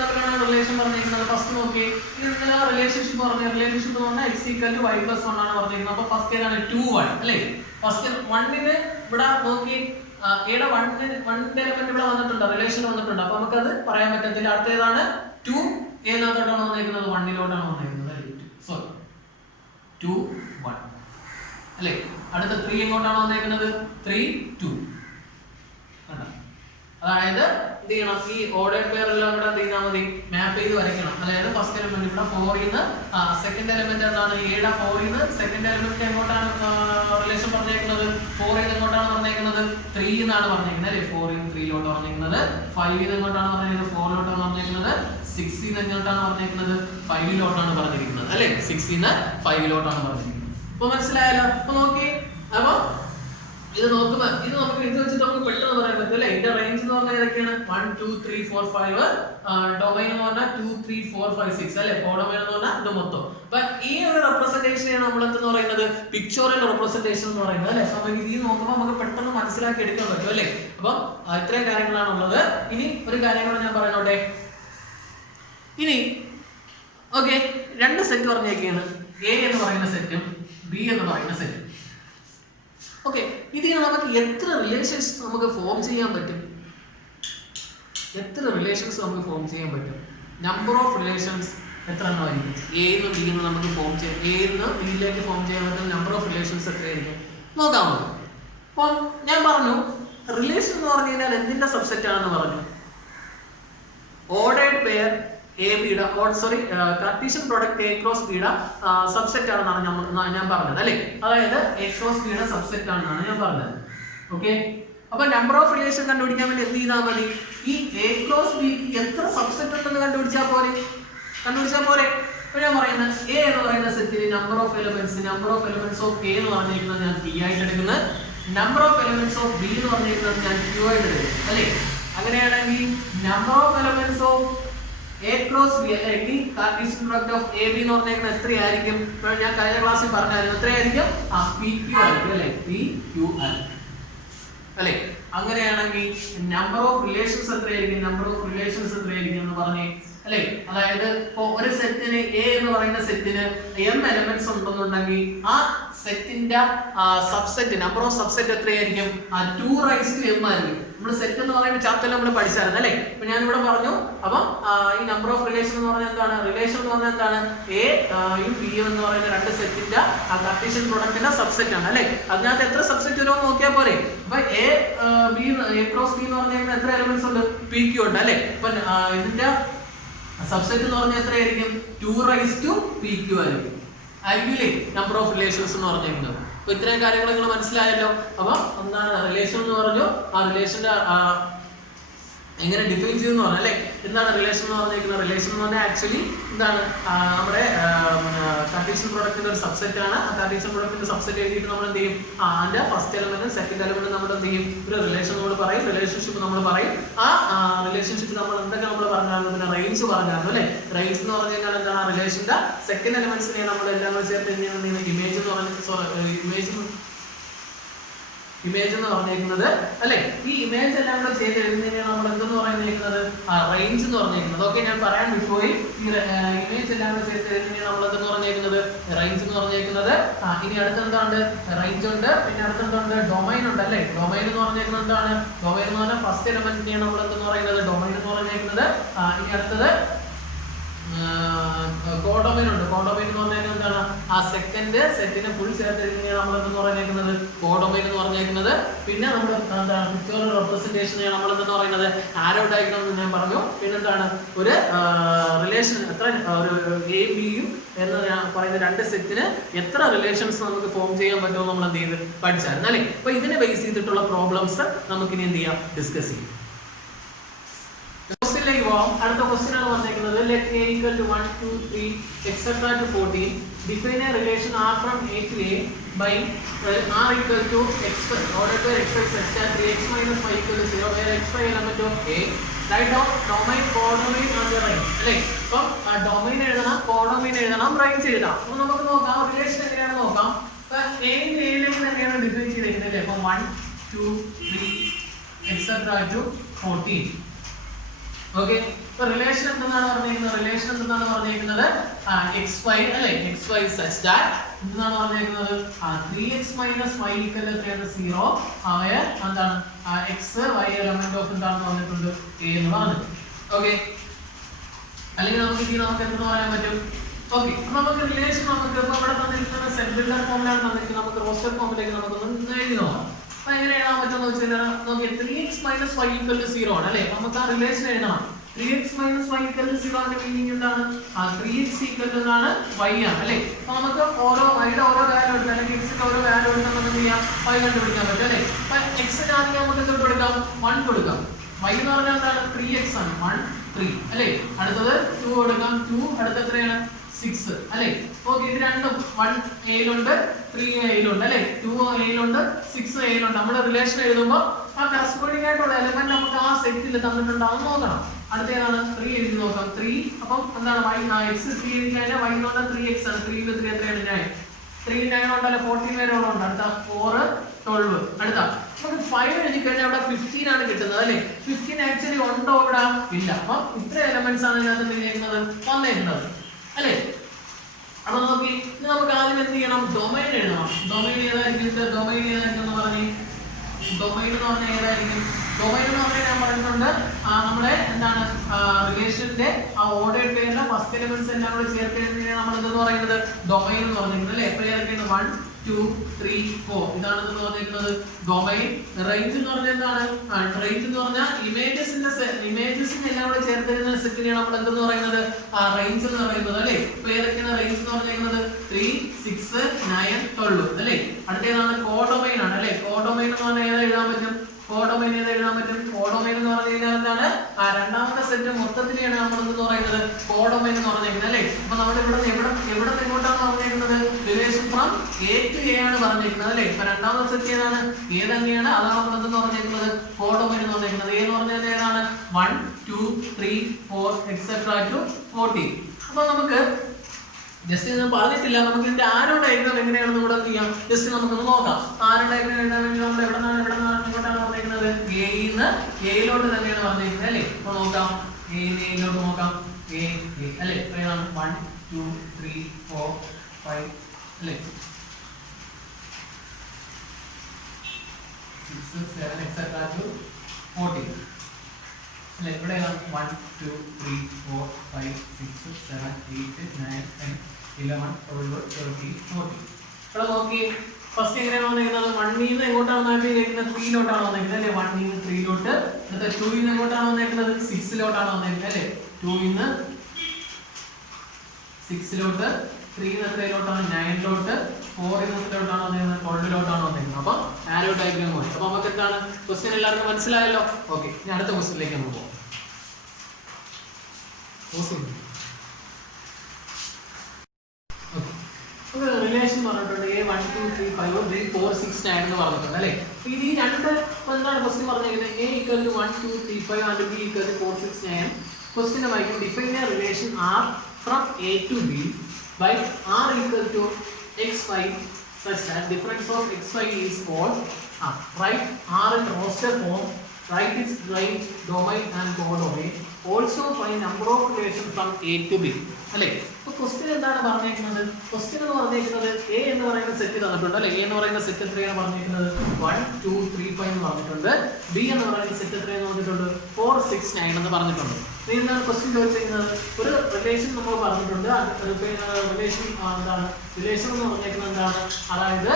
തമ്മിലാണ് റിലേഷൻ പറഞ്ഞിരിക്കുന്നത്? ഫസ്റ്റ് നോക്കി, ഇത് നിങ്ങൾ ആ റിലേഷൻഷിപ്പ് റിലേഷൻഷിപ്പ് എന്ന് പറഞ്ഞാൽ x = y + 1 ആണ് പറഞ്ഞിരിക്കുന്നത്. അപ്പൊ ഫസ്റ്റ് ഏതാണ്? 2 1 അല്ലേ? ഫസ്റ്റ് 1ന് ഇവിടെ നോക്കി എയുടെ 1ന്റെ എലമെന്റ് ഇവിടെ വന്നിട്ടുണ്ട്, റിലേഷൻ വന്നിട്ടുണ്ട്. അപ്പൊ നമുക്കത് പറയാൻ പറ്റത്തില്ല. അടുത്ത ഏതാണ്? 2 ഏതിനകത്തോട്ടാണ് വന്നിരിക്കുന്നത്? 1ലോട്ടാണ് വന്നിരിക്കുന്നത്. സോറി, 2 1 അല്ലേ? അടുത്ത 3 എങ്ങോട്ടാണ് വന്നിരിക്കുന്നത്? 3 2. കണ്ടോ? അതായത് എന്ത് ചെയ്യണം? ഈ ഓർഡേഡ് പെയർ എല്ലാം കൂടെ എന്ത് ചെയ്താൽ മതി? മാപ്പ് ചെയ്ത് വരയ്ക്കണം. അതായത് ഫസ്റ്റ് എലമെന്റ് ഇവിടെ 4 ന്ന് സെക്കൻഡ് എലമെന്റ് എന്താണ്? 7 4 ന്ന് സെക്കൻഡ് എലമെന്റ് എങ്ങോട്ടാണ് റിലേഷൻ പറഞ്ഞേക്കുന്നത്? 4 ന്ന് എങ്ങോട്ടാണ് പറഞ്ഞേക്കുന്നത്? 3 എന്നാണ് പറഞ്ഞിരിക്കുന്നത് അല്ലേ, 4 3 പറഞ്ഞിരിക്കുന്നത്. 5 എങ്ങോട്ടാണ് പറഞ്ഞിരിക്കുന്നത്, 4 പറഞ്ഞിരിക്കുന്നത്. 6 എങ്ങോട്ടാണ് പറഞ്ഞിരിക്കുന്നത്, 5 പറഞ്ഞിരിക്കുന്നത് അല്ലേ, 6 5 പറഞ്ഞിരിക്കുന്നത്. അപ്പൊ മനസ്സിലായല്ലോ. അപ്പൊ നോക്കി, അപ്പൊ ഇത് നോക്കുമ്പോ ഇത് നമുക്ക് ഇത് വെച്ചിട്ട് നമുക്ക് പെട്ടെന്ന് പറയാൻ പറ്റും അല്ലേ. ഇതിന്റെ റേഞ്ച് എന്ന് പറഞ്ഞാൽ ഏതൊക്കെയാണ്, 1 2 3 4 5, ഡൊമൈൻ എന്ന് പറഞ്ഞാൽ 2 3 4 5 6 അല്ലേ, കോഡൊമൈൻ എന്ന് പറഞ്ഞാൽ ഇത് മൊത്തം. അപ്പൊ ഈ ഒരു റെപ്രസെന്റേഷനെയാണ് നമ്മൾ എന്തെന്ന് പറയുന്നത്, പിക്ചോറൽ റെപ്രസെന്റേഷൻ എന്ന് പറയുന്നത് അല്ലേ. അപ്പൊ ഇത് നോക്കുമ്പോൾ നമുക്ക് പെട്ടെന്ന് മനസ്സിലാക്കി എടുക്കാൻ പറ്റും അല്ലേ. അപ്പൊ ഇത്രയും കാര്യങ്ങളാണ് ഉള്ളത്. ഇനി ഒരു കാര്യം കൂടെ ഞാൻ പറഞ്ഞോട്ടെ. ഇനി ഓക്കെ, രണ്ട് സെറ്റ് പറഞ്ഞേക്കാണ്, എ എന്ന് പറയുന്ന സെറ്റും ബി എന്ന് പറയുന്ന സെറ്റും. ഓക്കെ, ഇതിന് നമുക്ക് എത്ര റിലേഷൻസ് നമുക്ക് ഫോം ചെയ്യാൻ പറ്റും, എത്ര റിലേഷൻസ് നമുക്ക് ഫോം ചെയ്യാൻ പറ്റും, നമ്പർ ഓഫ് റിലേഷൻസ് എത്ര എണ്ണമായിരിക്കും. എ എന്ന് ബി എന്ന് നമുക്ക് ഫോം ചെയ്യാം, എ എന്ന് ബിയിലേക്ക് ഫോം ചെയ്യാൻ പറ്റുന്ന നമ്പർ ഓഫ് റിലേഷൻസ് എത്രയായിരിക്കും നോക്കാം നമുക്ക്. അപ്പോൾ ഞാൻ പറഞ്ഞു റിലേഷൻ എന്ന് പറഞ്ഞു കഴിഞ്ഞാൽ എന്തിന്റെ സബ്സെറ്റ് ആണെന്ന് പറഞ്ഞു, ഓർഡേർഡ് പെയർ എ ബിയുടെ കാർട്ടീഷ്യൻ പ്രോഡക്റ്റ് എ ക്രോസ് ബിയുടെ സബ്സെറ്റ് ആണെന്നാണ് ഞാൻ പറഞ്ഞത് അല്ലേ. അതായത് എ ക്രോസ് ബിയുടെ സബ്സെറ്റ് ആണെന്നാണ് ഞാൻ പറഞ്ഞത്. ഓക്കെ, അപ്പൊ നമ്പർ ഓഫ് റിലേഷൻ കണ്ടുപിടിക്കാൻ വേണ്ടി എന്ത് ചെയ്താൽ മതി, ഈ എ ക്രോസ് ബിക്ക് എത്ര സബ്സെറ്റ് ഉണ്ടെന്ന് കണ്ടുപിടിച്ചാൽ പോരെ. ഇപ്പൊ ഞാൻ പറയുന്നത് എ എന്ന് പറയുന്ന സെറ്റിൽ number of elements of A എന്ന് പറഞ്ഞിരിക്കുന്നത് ഞാൻ പി ആയിട്ട് എടുക്കുന്നത്, number of elements of B എന്ന് പറഞ്ഞിരിക്കുന്നത് ഞാൻ ക്യൂ ആയിട്ട് എടുക്കും അല്ലേ. അങ്ങനെയാണെങ്കിൽ number of elements of A cross B അല്ലെങ്കിൽ Cartesian product of A B എന്ന് പറഞ്ഞാൽ എത്രയായിരിക്കും, ഞാൻ കഴിഞ്ഞ ക്ലാസ്സിൽ പറഞ്ഞായിരുന്നു എത്രയായിരിക്കും, പി ക്യൂ ആയിരിക്കും അല്ലേ, പി ക്യൂ അല്ലേ. അങ്ങനെയാണെങ്കിൽ നമ്പർ ഓഫ് റിലേഷൻസ് എത്രയായിരിക്കും എന്ന് പറഞ്ഞേ അല്ലേ. അതായത് ഇപ്പോ ഒരു സെറ്റിന് എ എന്ന് പറയുന്ന സെറ്റിന് m എലിമെന്റ്സ് ഉണ്ടെന്നുണ്ടെങ്കിൽ ആ സെറ്റിന്റെ സബ്സെറ്റ് നമ്പർ ഓഫ് സബ്സെറ്റ് എത്രയായിരിക്കും, 2m ആയിരിക്കും. നമ്മൾ സെറ്റ് എന്ന് പറയുന്ന ചാപ്റ്ററിൽ നമ്മൾ പഠിച്ചായിരുന്നു അല്ലേ. ഇപ്പൊ ഞാൻ ഇവിടെ പറഞ്ഞു. അപ്പം ഈ നമ്പർ ഓഫ് റിലേഷൻ എന്ന് പറഞ്ഞാൽ എന്താണ്, റിലേഷൻ എന്ന് പറഞ്ഞാൽ എന്താണ്, എ ബി എന്ന് പറയുന്ന രണ്ട് സെറ്റിന്റെ കാർട്ടീഷ്യൻ പ്രോഡക്റ്റിന്റെ സബ്സെറ്റ് ആണ് അല്ലേ. അതിനകത്ത് എത്ര സബ്സെറ്റ് വരുമോ നോക്കിയാൽ പോരെ. അപ്പൊ എ ക്രോസ് ബി എന്ന് പറഞ്ഞാൽ എത്ര എലിമെന്റ്സ് ഉണ്ട്, പി ക്യൂ ഉണ്ട് അല്ലേ. അപ്പൊ ഇതിന്റെ സബ്സെറ്റ് എന്ന് പറഞ്ഞാൽ എത്രയായിരിക്കും, 2p ആയിരിക്കും നമ്പർ ഓഫ് റിലേഷൻസ് എന്ന് പറഞ്ഞിരിക്കുന്നത്. അപ്പൊ ഇത്രയും കാര്യങ്ങൾ നിങ്ങൾ മനസ്സിലായല്ലോ. അപ്പൊ എന്താണ് റിലേഷൻ എന്ന് പറഞ്ഞു, ആ റിലേഷന്റെ എങ്ങനെ ഡിഫൈൻ ചെയ്യുന്നു പറഞ്ഞാൽ അല്ലേ. എന്താണ് റിലേഷൻ എന്ന് പറഞ്ഞിരിക്കുന്നത്, റിലേഷൻ എന്ന് പറഞ്ഞാൽ ആക്ച്വലി എന്താണ്, നമ്മുടെ കാർട്ടീഷ്യൻ പ്രോഡക്റ്റിന്റെ ഒരു സബ്സെറ്റ് ആണ്. ആ കാർട്ടീഷ്യൻ പ്രോഡക്റ്റിന്റെ സബ്സെറ്റ് എഴുതിയിട്ട് നമ്മൾ എന്ത് ചെയ്യും, അതിന്റെ ഫസ്റ്റ് എലിമെന്റ് സെക്കൻഡ് എലിമെന്റ് നമ്മൾ എന്ത് ചെയ്യും, ഒരു റിലേഷൻ നമ്മൾ പറയും, റിലേഷൻഷിപ്പ് നമ്മൾ പറയും. ആ റിലേഷൻഷിപ്പ് നമ്മൾ എന്തൊക്കെ നമ്മൾ പറഞ്ഞായിരുന്നു, പിന്നെ റേഞ്ച് പറഞ്ഞായിരുന്നു അല്ലേ. റേഞ്ച് എന്ന് പറഞ്ഞു കഴിഞ്ഞാൽ എന്താണ്, റിലേഷന്റെ സെക്കൻഡ് എലിമെന്റ്സിനെ നമ്മൾ എല്ലാം ചേർത്ത് ഇമേജ് എന്ന് പറഞ്ഞ ഇമേജ് എന്ന് പറഞ്ഞിരിക്കുന്നത് അല്ലെ. ഈ ഇമേജ് എല്ലാം കൂടെ ചെയ്ത് എഴുതുന്നതിനാണ് നമ്മൾ എന്തെന്ന് പറഞ്ഞിരിക്കുന്നത്, റേഞ്ച് എന്ന് പറഞ്ഞിരിക്കുന്നത്. ഓക്കെ, ഞാൻ പറയാൻ വിട്ടുപോയി. ഈ ഇമേജ് എല്ലാം കൂടെ ചെയ്ത് എഴുതുന്നതിനാണ് നമ്മൾ എന്തെന്ന് പറഞ്ഞിരിക്കുന്നത്, റേഞ്ച് എന്ന് പറഞ്ഞിരിക്കുന്നത്. ഇനി അടുത്തെന്താണ്, റേഞ്ച് ഉണ്ട്, പിന്നെ അടുത്തെന്തുണ്ട്, ഡൊമൈൻ ഉണ്ട് അല്ലേ. ഡൊമൈൻ എന്ന് പറഞ്ഞിരിക്കുന്നത് എന്താണ്, ഡൊമൈൻ എന്ന് പറഞ്ഞാൽ ഫസ്റ്റ് എലിമെന്റിനെയാണ് നമ്മൾ എന്തെന്ന് പറയുന്നത്, ഡൊമൈൻ എന്ന് പറഞ്ഞിരിക്കുന്നത്. ഇനി അടുത്തത് കോഡൊമൈൻ ഉണ്ട്. കോഡൊമൈൻ എന്ന് പറഞ്ഞാൽ എന്താണ്, ആ സെക്കൻഡ് സെറ്റിനെ ഫുൾ ചേർത്തിരിക്കുന്നതാണ് നമ്മൾ എന്തെന്ന് പറഞ്ഞേക്കുന്നത്, കോഡൊമൈൻ എന്ന് പറഞ്ഞേക്കുന്നത്. പിന്നെ നമ്മൾ എന്താണ്, പിക്ചോറൽ റെപ്രസെന്റേഷനെയാണ് നമ്മൾ എന്തെന്ന് പറയുന്നത്, ആരോ ഡയഗ്രം എന്ന് ഞാൻ പറഞ്ഞു. പിന്നെ എന്താണ്, ഒരു റിലേഷൻ എത്ര, ഒരു എ ബിയും എന്ന് ഞാൻ പറയുന്ന രണ്ട് സെറ്റിന് എത്ര റിലേഷൻസ് നമുക്ക് ഫോം ചെയ്യാൻ പറ്റുമോ നമ്മൾ എന്ത് ചെയ്ത് പഠിച്ചായിരുന്നു അല്ലേ. അപ്പൊ ഇതിനെ ബേസ് ചെയ്തിട്ടുള്ള പ്രോബ്ലംസ് നമുക്കിനി എന്ത് ചെയ്യാം, ഡിസ്കസ് ചെയ്യാം. അടുത്ത ക്വസ്റ്റ്യൻ ആണ് വന്നിരിക്കുന്നത്. let a equal to 1 2 3 etc to 14 define a relation r from a to a by r equal to x ordered by x y such that 3x minus y equal to 0 where x y element of a. write down domain, codomain and the range അല്ലേ. അപ്പം ഡൊമൈൻ എഴുതണം, കോഡൊമൈൻ എഴുതണം, റേഞ്ച് എഴുതണം. അപ്പോൾ നമുക്ക് നോക്കാം റിലേഷൻ എങ്ങനെയാണ് നോക്കാം. അപ്പോൾ എയിലേക്ക് തന്നെയാണ് ഡിഫൈൻ ചെയ്തിരിക്കുന്നത് അല്ലേ. അപ്പം 1 2 3 etc to 14. ഓക്കെ, ഇപ്പൊ റിലേഷൻ എന്താണ് പറഞ്ഞിരിക്കുന്നത്, xy അല്ലേ, xy such that എന്താണ് പറഞ്ഞിരിക്കുന്നത്, 3x minus y equal to 0 ആയ എന്താണ് x y എലമെന്റ് ഓഫ് എന്താണെന്ന് പറഞ്ഞിട്ടുണ്ട്, a എന്ന് പറഞ്ഞിട്ടുണ്ട്. ഓക്കെ, അല്ലെങ്കിൽ നമുക്ക് എന്തെന്ന് പറയാൻ പറ്റും. ഓക്കെ, അപ്പൊ നമുക്ക് റിലേഷൻ നമുക്ക് ഇപ്പൊ ഇവിടെ തന്നിരിക്കുന്ന സെറ്റ് ബിൽഡർ ഫോമിലാണ് തന്നിരിക്കുന്നത്, നമുക്ക് റോസ്റ്റർ ഫോമിലേക്ക് നമുക്കൊന്ന് എഴുതി നോക്കാം. അപ്പൊ എങ്ങനെ എഴുതാൻ പറ്റുമെന്ന് വെച്ചാൽ നോക്കി 3x minus y equal to 0 ആണ് അല്ലേ. നമുക്ക് ആ റിലേഷൻ എഴുതണം. 3x minus y equal to 0 ന്റെ മീനിങ് എന്താണ്? 3x equal to എന്താണ്? y ആണ് അല്ലേ? അപ്പോൾ നമുക്ക് ഓരോ y യുടെ ഓരോ വാല്യൂ എടുത്ത് അല്ലെങ്കിൽ x ന്റെ ഓരോ വാല്യൂ എടുത്ത് നമുക്ക് എന്ത് ചെയ്യാം? y കണ്ടുപിടിക്കാൻ പറ്റും അല്ലേ? അപ്പോൾ x ന് ആദ്യം നമുക്ക് എന്ത് കൊടുക്കാം? 1 കൊടുക്കാം. y എന്ന് പറഞ്ഞാൽ എന്താണ്? 3x ആണ്. 1 3 അല്ലേ? അടുത്തത് 2 കൊടുക്കാം. 2 അടുത്ത എത്രയാണ്? 6 അല്ലേ? ഓക്കേ, ഇത് രണ്ടും 1 a യിലുണ്ട് 3 a യിലുണ്ട് അല്ലേ? 2 a യിലുണ്ട് 6 a യിലുണ്ട്. നമ്മൾ റിലേഷൻ എഴുതുമ്പോൾ ആ കറസ്പോണ്ടിങ് ആയിട്ടുള്ള എലിമെന്റ് നമുക്ക് ആ സെറ്റിൽ തന്നിട്ടുണ്ടാവും നോക്കണം. അടുത്തേതാണ്? 3 എഴുതി നോക്കാം. 3 അപ്പം എന്താണ്? y x 3 എഴുതി കഴിഞ്ഞാൽ y എന്ന് പറഞ്ഞാൽ 3x ആണ്. 3 ൽ 3 എത്രയാണ്? 9. 3 9 ഉണ്ടല്ലോ 14 വരെ ഉള്ളതുണ്ട്. അടുത്ത 4 12. അടുത്ത നമുക്ക് 5 എഴുതി കഴിഞ്ഞാൽ അവിടെ 15 ആണ് കിട്ടുന്നത് അല്ലേ? 15 ആക്ച്വലി ഉണ്ടോ ഇവിടെ? ഇല്ല. അപ്പം ഇത്ര എലിമെന്റ്സ് ആണ് ഇതിനകത്ത് എന്ത് വന്നേക്കുന്നത് അല്ലേ? അപ്പൊ നോക്കി, ഇനി നമുക്ക് ആദ്യം എന്ത് ചെയ്യണം? ഡൊമൈൻ എഴുതണം. ഡൊമൈൻ ഏതായിരിക്കും? ഡൊമൈൻ ഏതായിരിക്കും എന്ന് പറഞ്ഞേ. ഡൊമൈൻ എന്ന് പറഞ്ഞാൽ ഏതായിരിക്കും? ഡൊമൈൻ എന്ന് പറഞ്ഞാൽ ഞാൻ പറഞ്ഞിട്ടുണ്ട് നമ്മുടെ എന്താണ് റിലേഷന്റെ ആ ഓർഡർ പേരിലെ ഫസ്റ്റ് എലിമെന്റ്സ് എല്ലാം കൂടെ ചേർത്ത് കഴിഞ്ഞാൽ നമ്മൾ എന്തെന്ന് പറയുന്നത് ഡൊമൈൻ എന്ന് പറഞ്ഞിരിക്കുന്നത് അല്ലേ? എപ്പോൾ ഏതൊക്കെയാണ്? 1 2 3 4 ഇതാണ് എന്ന് പറഞ്ഞിരിക്കുന്നത് ഡൊമൈൻ. റേഞ്ച് എന്ന് പറഞ്ഞാൽ എന്താണ്? റേഞ്ച് എന്ന് പറഞ്ഞാൽ ഇമേജസിനെ എല്ലാം കൂടെ ചേർത്തിരുന്ന സെറ്റിനെയാണ് നമ്മൾ എന്തെന്ന് പറയുന്നത് റേഞ്ച് എന്ന് പറയുന്നത് അല്ലേ? ഇപ്പോൾ ഏതൊക്കെയാണ് റേഞ്ച് എന്ന് പറഞ്ഞിരിക്കുന്നത്? 3 6 9 12 അല്ലേ? അടുത്തേതാണ്? കോഡൊമൈൻ ആണ് അല്ലേ? കോഡൊമൈൻ എന്ന് പറഞ്ഞാൽ ഏതാ എഴുതാൻ പറ്റും? കോഡൊമൈൻ ഏതാ എഴുതാൻ പറ്റും? കോഡൊമൈൻ എന്ന് പറഞ്ഞു കഴിഞ്ഞാൽ എന്താണ്? രണ്ടാമത്തെ സെറ്റ് മൊത്തത്തിലാണ് നമ്മൾ എന്തെന്ന് പറയുന്നത് കോഡൊമൈൻ എന്ന് പറഞ്ഞിരിക്കുന്നത് അല്ലേ? അപ്പൊ നമ്മൾ എവിടെ എങ്ങോട്ടാണ് പറഞ്ഞിരിക്കുന്നത്? Relation from a to a ആണ് പറഞ്ഞിരിക്കുന്നത് അല്ലേ? അപ്പൊ രണ്ടാമത്തെ സെറ്റ് ഏതാണ്? a തന്നെയാണ്. അതാണ് നമ്മൾ എന്തെന്ന് പറഞ്ഞിരിക്കുന്നത് കോഡൊമൈൻ എന്ന് പറഞ്ഞിരിക്കുന്നത്. a എന്ന് പറഞ്ഞാൽ ഏതാണ്? 1 2 3 4 etc to 14. അപ്പൊ നമുക്ക് ജസ്റ്റ് ഞാൻ പറഞ്ഞിട്ടില്ല, നമുക്ക് ഇതിന്റെ ആരോ ഡയഗ്രാം എങ്ങനെയാണെന്ന് കൂടെ എന്ത് ചെയ്യാം? ജസ്റ്റ് നമുക്കൊന്ന് നോക്കാം. ആരോ ഡയഗ്രാം എഴുതാൻ വേണ്ടി നമ്മൾ എവിടെന്നാണ് ഇങ്ങോട്ടാണ് പറഞ്ഞിരിക്കുന്നത്? എയിന്ന് എയിലോട്ട് തന്നെയാണ് പറഞ്ഞിരിക്കുന്നത് അല്ലേ? അപ്പൊ നോക്കാം, എയിലോട്ട് നോക്കാം. എ അല്ലേ? ഏതാണ്? 1 2 3 4 5 അല്ലേ? 6 7 etc to 14 അല്ലേ? ഇവിടെയാണ് 1 2 3 4 5 6 7 8 9 10 11 12 13 14. ഇവിടെ നോക്കി, ഫസ്റ്റ് എങ്ങനെയാണ് വന്നിരിക്കുന്നത്? 1 ൽ നിന്ന് എങ്ങോട്ടാണ് മാപ്പ് ചെയ്തിരിക്കുന്നത്? 3 ലോട്ടാണ് വന്നിരിക്കുന്നത് അല്ലേ? 1 ൽ നിന്ന് 3 ലോട്ട്. എന്നിട്ട് 2 ൽ നിന്ന് എങ്ങോട്ടാണ് വന്നിരിക്കുന്നത്? 6 ലോട്ടാണ് വന്നിരിക്കുന്നത് അല്ലേ? 2 ൽ നിന്ന് 6 ലോട്ട്. 3 ൽ നിന്ന് എത്രയിലോട്ടാണ്? 9 ലോട്ട്. 4 ൽ നിന്ന് എത്രയിലോട്ടാണ് വന്നിരിക്കുന്നത്? 12 ലോട്ടാണ് വന്നിരിക്കുന്നത്. അപ്പം ആരോ ഡയഗ്രാം പോയി. അപ്പോൾ നമുക്ക് എന്താണ് ക്വസ്റ്റ്യൻ എല്ലാവർക്കും മനസ്സിലായല്ലോ? ഓക്കെ, ഇനി അടുത്ത ക്വസ്റ്റ്യനിലേക്ക് നമുക്ക് പോകാം. റിലേഷൻ പറഞ്ഞിട്ടുണ്ട് a 1 2 3 5 3 4 6 9 എന്ന് പറഞ്ഞിട്ടുണ്ട് അല്ലേ? ഈ രണ്ട് എന്താണ് ക്വസ്റ്റ്യൻ പറഞ്ഞിരിക്കുന്നത്? a equal to 1 2 3 5 and b equal to 4 6 9. Question വായിക്കും, define A relation r from a to b by r equal to xy such that difference of xy is odd. Write r in roster form, write its range, domain and codomain. Also find number of relation from a to b അല്ലേ? അപ്പോൾ ക്വസ്റ്റ്യൻ എന്താണ് പറഞ്ഞിരിക്കുന്നത്? ക്വസ്റ്റ്യൻ എന്ന് പറഞ്ഞിരിക്കുന്നത് a എന്ന് പറയുന്ന സെറ്റ് തന്നിട്ടുണ്ട് അല്ലേ? a എന്ന് പറയുന്ന സെറ്റ് എത്രയാണ് പറഞ്ഞിരിക്കുന്നത്? 1 2 3 5 എന്ന് പറഞ്ഞിട്ടുണ്ട്. b എന്ന് പറയുന്ന സെറ്റ് എത്രയാണ് പറഞ്ഞിട്ടുണ്ട്? 4 6 9 എന്ന് പറഞ്ഞിട്ടുണ്ട്. ഇനി എന്താണ് ക്വസ്റ്റ്യൻ ചോദിച്ചിരിക്കുന്നത്? ഒരു റിലേഷൻ നമ്മൾ പറഞ്ഞിട്ടുണ്ട്. റിലേഷൻ എന്താണ്? റിലേഷൻ എന്ന് പറഞ്ഞിരിക്കുന്നത് എന്താണ്? അതായത്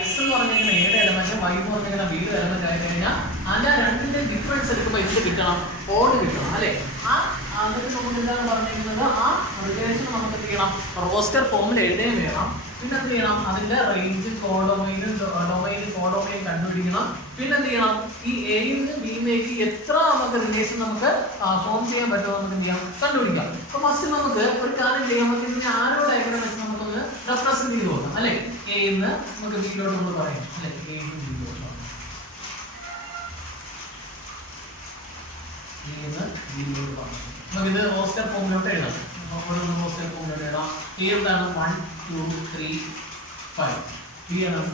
x എന്ന് പറഞ്ഞിരിക്കുന്ന ഏത് എലമെന്റ് y എന്ന് പറഞ്ഞിരിക്കുന്ന b യുടെ എലമെന്റ് ആയി കഴിഞ്ഞാൽ അതിന്റെ രണ്ടിന്റെ ഡിഫറൻസ് എടുക്കുമ്പോൾ എന്ത് കിട്ടണം? ഓഡ് കിട്ടണം അല്ലേ? എന്നിട്ട് നമുക്ക് എന്താണ് പറഞ്ഞിരിക്കുന്നത്? ആ റിലേഷൻ നമുക്ക് എന്ത് ചെയ്യണം? റോസ്റ്റർ ഫോമിൽ എഴുതുകയും വേണം. പിന്നെ എന്ത് ചെയ്യണം? അതിന്റെ റേഞ്ച് കോഡൊമൈൻ കണ്ടുപിടിക്കണം. പിന്നെ എന്ത് ചെയ്യണം? ഈ എയിൽ നിന്ന് ബിയിലേക്ക് എത്ര നമുക്ക് റിലേഷൻ നമുക്ക് ഫോം ചെയ്യാൻ പറ്റുമോ നമുക്ക് എന്ത് ചെയ്യാം? കണ്ടുപിടിക്കാം. അപ്പൊ ഫസ്റ്റ് നമുക്ക് ഒരു കാര്യം ചെയ്യാൻ പറ്റും, ആരോ ഡയഗ്രാം വെച്ച് നമുക്കൊന്ന് റെപ്രസെന്റ് ചെയ്ത് കൊടുക്കാം അല്ലെ? എയിൽ നിന്ന് നമുക്ക് ബിയിലോട്ട് നമ്മൾ പറയാം അല്ലെ? എയിൽ നിന്ന് ബിയിലോട്ട് പറയാം. ഇത് റോസ്റ്റർ ഫോമിലോട്ട് എഴുതാം. റോസ്റ്റർ ഫോമിലോട്ട് എഴുതാം. എന്താണ്? 1 2 3 5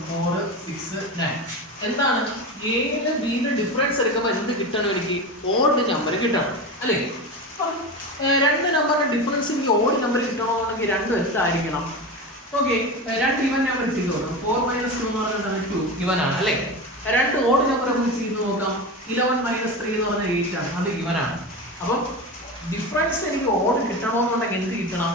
4 6 9. എന്താണ്? എയില് ബിയില് ഡിഫറൻസ് എടുക്കുമ്പോൾ എന്ത് കിട്ടണം? എനിക്ക് ഓഡ് നമ്പർ കിട്ടണം അല്ലേ? രണ്ട് നമ്പറിന്റെ ഡിഫറൻസ് എനിക്ക് ഓഡ് നമ്പർ കിട്ടണമെന്നുണ്ടെങ്കിൽ രണ്ടും എന്തായിരിക്കണം? ഓക്കെ, രണ്ട് ഇവൻ നമ്പർ ചെയ്ത് നോക്കാം. 4 - 2 എന്ന് പറഞ്ഞാൽ 2 ഇവനാണ് അല്ലേ? രണ്ട് ഓഡ് നമ്പർ നമ്മൾ ചെയ്ത് നോക്കാം. 11 - 3 എന്ന് പറഞ്ഞാൽ 8 ആണ്. അത് ഇവനാണ്. അപ്പം ഡിഫറൻസ് എനിക്ക് ഓഡ് കിട്ടണമെന്നുണ്ടെങ്കിൽ എന്ത് കിട്ടണം?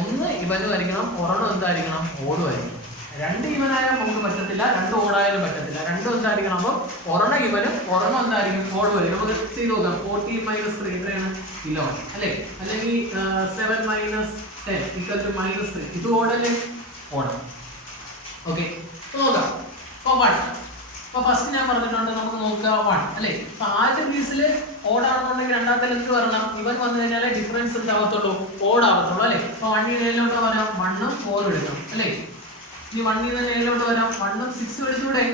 ഒന്ന് ഇവനും ആയിരിക്കണം, ഒരെണ്ണം എന്തായിരിക്കണം? ഓടും ആയിരിക്കണം. രണ്ട് ഈവൻ ആയാൽ നമുക്ക് പറ്റത്തില്ല, രണ്ട് ഓടായാലും പറ്റത്തില്ല. രണ്ടും എന്തായിരിക്കണം? അപ്പോൾ ഒരെണ്ണം ഇവനും ഒരെണ്ണം എന്തായിരിക്കും? ഓട് വരും. നമുക്ക് ചെയ്ത് നോക്കാം. 14 - 3 എത്രയാണ്? 11 അല്ലേ? അല്ലെങ്കിൽ 7 - 10 = -3. ഇത് ഓടല്ലേ? ഓടാം. ഓക്കെ, നോക്കാം. അപ്പോൾ 1. അപ്പോൾ ഫസ്റ്റ് ഞാൻ പറഞ്ഞിട്ടുണ്ട്, നമുക്ക് നോക്കുക 1 അല്ലേ? അപ്പൊ ആദ്യത്തെ പീസിൽ ഓടാണെന്നുണ്ടെങ്കിൽ രണ്ടാമത്തെ ലെങ്ത് വരണം. ഇവൻ വന്നു കഴിഞ്ഞാൽ ഡിഫറൻസ് എന്താവത്തുള്ളൂ? ഓടാവത്തുള്ളൂ അല്ലേ? അപ്പൊ 1 ഇതിലോട്ട് വരാം, 1 ഉം 4 എടുക്കണം അല്ലേ? ഇനി 1 ഇതിലോട്ട് വരാം, 1 ഉം 6 എടുത്തൂടെ?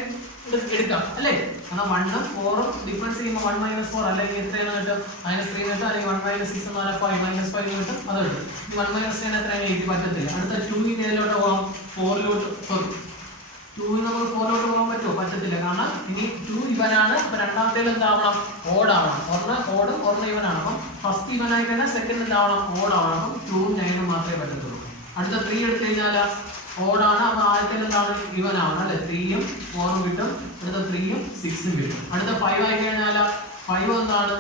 എടുക്കാം അല്ലേ? കാരണം 1 ഉം 4 ഉം ഡിഫറൻസ് ചെയ്യുമ്പോൾ 1 - 4 അല്ലെങ്കിൽ എത്രയാണ് കിട്ടും? -3 കിട്ടും. അല്ലെങ്കിൽ 1 - 6 എന്ന് പറഞ്ഞാൽ 5 - 5 കിട്ടും. അത് കിട്ടും. ഇനി 1 - 10 എത്രയാണ്? 8 പറ്റത്തില്ല. അടുത്ത 2 ഇതിലോട്ട് പോകാം, 4ലോട്ട്. സോറി, 2 നമ്മൾ 4ലോട്ട് പോകാൻ പറ്റുമോ? പറ്റത്തില്ല. കാരണം ഇനി 2 ഇവനാണ്. അപ്പൊ രണ്ടാമത്തേൽ എന്താവണം? ഓടാവണം. ഒരെണ്ണം ഓടും, ഒരെണ്ണം ഇവനാണ്. അപ്പം ഫസ്റ്റ് ഇവൻ ആയി കഴിഞ്ഞാൽ സെക്കൻഡ് എന്താവണം? ഓടാവണം. അപ്പം 2 ഉം 9 ഉം മാത്രമേ പറ്റത്തുള്ളൂ. അടുത്ത 3 എടുത്തു കഴിഞ്ഞാൽ ഓടാണ്. അപ്പൊ ആദ്യത്തേൽ എന്താണ്? ഇവനാവണം അല്ലെ? 3 ഉം 4 ഉം കിട്ടും. അടുത്ത 3 ഉം 6 ഉം കിട്ടും. അടുത്ത 5 ആയി കഴിഞ്ഞാൽ 5 എന്താണ്?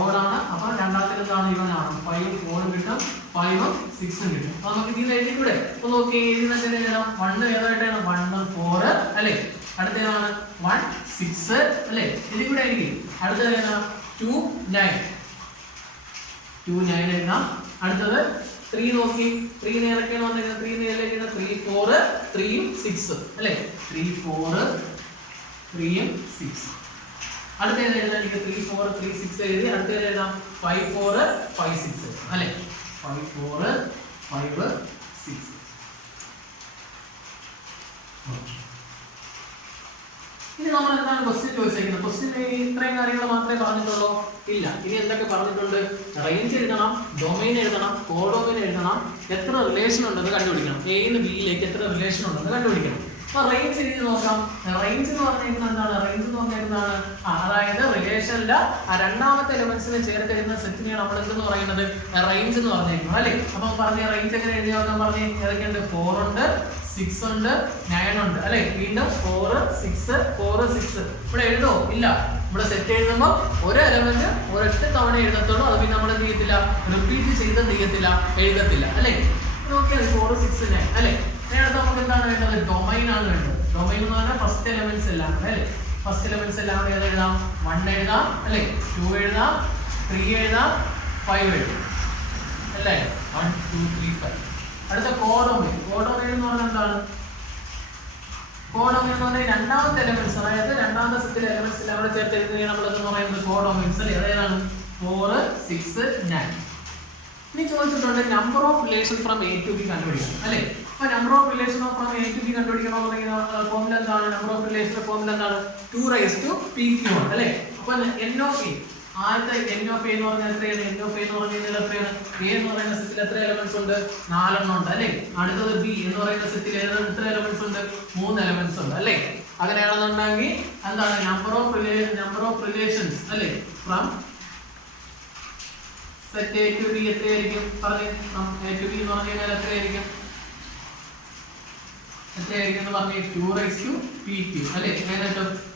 ഓടാണ്. അപ്പൊ രണ്ടാമത്തേൽ എന്താണ്? ഇവനാണ്. 5 ഉം 4 ഉം കിട്ടും. 5 ഉം 6 ഉം കിട്ടും. അപ്പൊ നമുക്ക് ഇതിൽ എഴുതിക്കൂടെ? അപ്പൊ നോക്കി എഴുതുന്ന 1 ഏതായിട്ടാണ്? 1 ഉം 4 അല്ലെ? അടുത്തതാണ് 1 6 അല്ലെ? ഇതിൽ കൂടെ ആയിരിക്കും. അടുത്തത് 2 9. 2 9 എഴുതാം. അടുത്തത് 3 നോക്കി. 3 നേരൊക്കെയാണ് വന്നിരിക്കുന്നത്. 3 നേരിലേക്ക് 3 4 3 ഉം 6 അല്ലെ? 3 4 3 ഉം 6. അടുത്ത എഴുതാൻ 3 4 3 6 എഴുതി. അടുത്ത എഴുതാം 5 4 5 6 അല്ലെ? 5 4 5 6. ഇനി നമ്മൾ എന്താണ് ക്വസ്റ്റ്യൻ ചോദിച്ചിരിക്കുന്നത്? ക്വസ്റ്റ്യൻ ഇത്രയും കാര്യങ്ങൾ മാത്രമേ പറഞ്ഞിട്ടുള്ളൂ? ഇല്ല. ഇനി എന്തൊക്കെ പറഞ്ഞിട്ടുണ്ട്? റേഞ്ച് എഴുതണം, ഡൊമൈൻ എഴുതണം, കോഡൊമൈൻ എഴുതണം, എത്ര റിലേഷൻ ഉണ്ടെന്ന് കണ്ടുപിടിക്കണം. എന്ന് ബിയിലേക്ക് എത്ര റിലേഷൻ ഉണ്ടെന്ന് കണ്ടുപിടിക്കണം. അപ്പൊ റേഞ്ച് എഴുതി നോക്കാം. റേഞ്ച് എന്ന് പറഞ്ഞിരിക്കുന്നത് എന്താണ്? റേഞ്ച് എന്ന് പറഞ്ഞിരിക്കുന്നതാണ് അതായത് റിലേഷനിലെ രണ്ടാമത്തെ എലിമെന്റ്സിനെ ചേർത്തിരുന്ന സെറ്റിനെയാണ് നമ്മൾ എന്തെന്ന് പറയുന്നത്? റേഞ്ച് എന്ന് പറഞ്ഞിരിക്കുന്നത് അല്ലേ? അപ്പൊ പറഞ്ഞ റേഞ്ച് എങ്ങനെ എഴുതി നോക്കാൻ പറഞ്ഞ് ഏതൊക്കെയുണ്ട്? 4 ഉണ്ട്, 6 ഉണ്ട്, 9 ഉണ്ട് അല്ലെ? വീണ്ടും 4 6 4 6. ഇവിടെ എഴുതോ? ഇല്ല. ഇവിടെ സെറ്റ് എഴുതുമ്പോൾ ഒരു എലമെന്റ് ഒരൊറ്റ തവണ എഴുതത്തുള്ളൂ. അത് പിന്നെ നമ്മൾ എന്ത് ചെയ്യത്തില്ല? റിപ്പീറ്റ് ചെയ്ത് ചെയ്യത്തില്ല, എഴുതത്തില്ല അല്ലെ? നോക്കിയാൽ 4 6 9 അല്ലെ? അടുത്ത് നമുക്ക് എന്താണ് വേണ്ടത്? ഡൊമൈൻ ആണ് വേണ്ടത്. ഡൊമൈൻ എന്ന് പറഞ്ഞാൽ ഫസ്റ്റ് എലമെന്റ്സ് എല്ലാം അല്ലെ? ഫസ്റ്റ് എലമെന്റ്സ് എല്ലാം കൂടെ എഴുതാം. 1 എഴുതാം അല്ലെ? 2 എഴുതാം, 3 എഴുതാം, 5 എഴുതാം അല്ലേ? 1 2 3 5. അടുത്ത കോഡൊമൈൻ. കോഡൊമൈൻ എന്ന് പറഞ്ഞാൽ എന്താണ്? കോഡൊമൈൻ എന്ന് പറഞ്ഞാൽ രണ്ടാമത്തെ എലമെന്റ്സ്, അതായത് രണ്ടാമത്തെ സെറ്റിലെ എലമെന്റ്സ് എല്ലാം കൂടെ ചേർത്ത് എഴുതുകയാണ് നമ്മൾ എന്ന് പറയുന്നത് കോഡൊമൈൻസ് അല്ലേ? അതായത് 4 6 9. ഇനി ചോദിച്ചിട്ടുണ്ട് number of relation from A to B കണ്ടുപിടിക്കണം അല്ലേ? അപ്പൊ number of relation from A to B കണ്ടുപിടിക്കണമെന്നുണ്ടെങ്കിൽ ഫോർമുല എന്താണ്? നമ്പർ ഓഫ് റിലേഷന്റെ ഫോർമുല എന്താണ്? 2⁻p³ അല്ലേ? അപ്പൊ n ഓഫ് a, ആദ്യത്തെ n ഓഫ് a എന്ന് പറഞ്ഞാൽ എത്രയാണ്? n ഓഫ് a എന്ന് പറഞ്ഞാൽ എത്രയാണ്? a എന്ന് പറയുന്ന സെറ്റിൽ എത്ര എലമെന്റ്സ് ഉണ്ട്? 4 എണ്ണം ഉണ്ട് അല്ലേ? അടുത്തത് b എന്ന് പറയുന്ന സെറ്റിൽ എത്ര എലമെന്റ്സ് ഉണ്ട്? 3 എലമെന്റ്സ് ഉണ്ട് അല്ലേ? അങ്ങനെയാണെന്നുണ്ടെങ്കിൽ എന്താണ്? നമ്പർ ഓഫ് റിലേഷൻസ് അല്ലേ from set a to b എത്രയായിരിക്കും? പറഞ്ഞേ. a to b എന്ന് പറഞ്ഞു കഴിഞ്ഞാൽ എത്രയായിരിക്കും? എത്രയായിരിക്കും എന്ന് പറഞ്ഞേ? 2⁻p³ അല്ലേ? എങ്ങനെ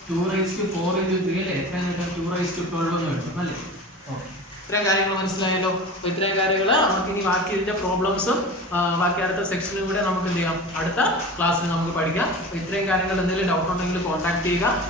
2⁴ × 3 അല്ലേ? എങ്ങനെ 2⁻12 എന്ന് കിട്ടും അല്ലേ? ഓക്കെ, ഇത്രയും കാര്യങ്ങൾ മനസ്സിലായല്ലോ. അപ്പോൾ ഇത്രയും കാര്യങ്ങൾ നമുക്ക് ഇനി ബാക്കി ഇതിന്റെ പ്രോബ്ലംസും ബാക്കി അടുത്ത സെക്ഷനും കൂടെ നമുക്ക് എന്ത് ചെയ്യാം? അടുത്ത ക്ലാസ്സിൽ നമുക്ക് പഠിക്കാം. അപ്പോൾ ഇത്രയും കാര്യങ്ങൾ എന്തെങ്കിലും ഡൗട്ട് ഉണ്ടെങ്കിൽ കോൺടാക്ട് ചെയ്യുക.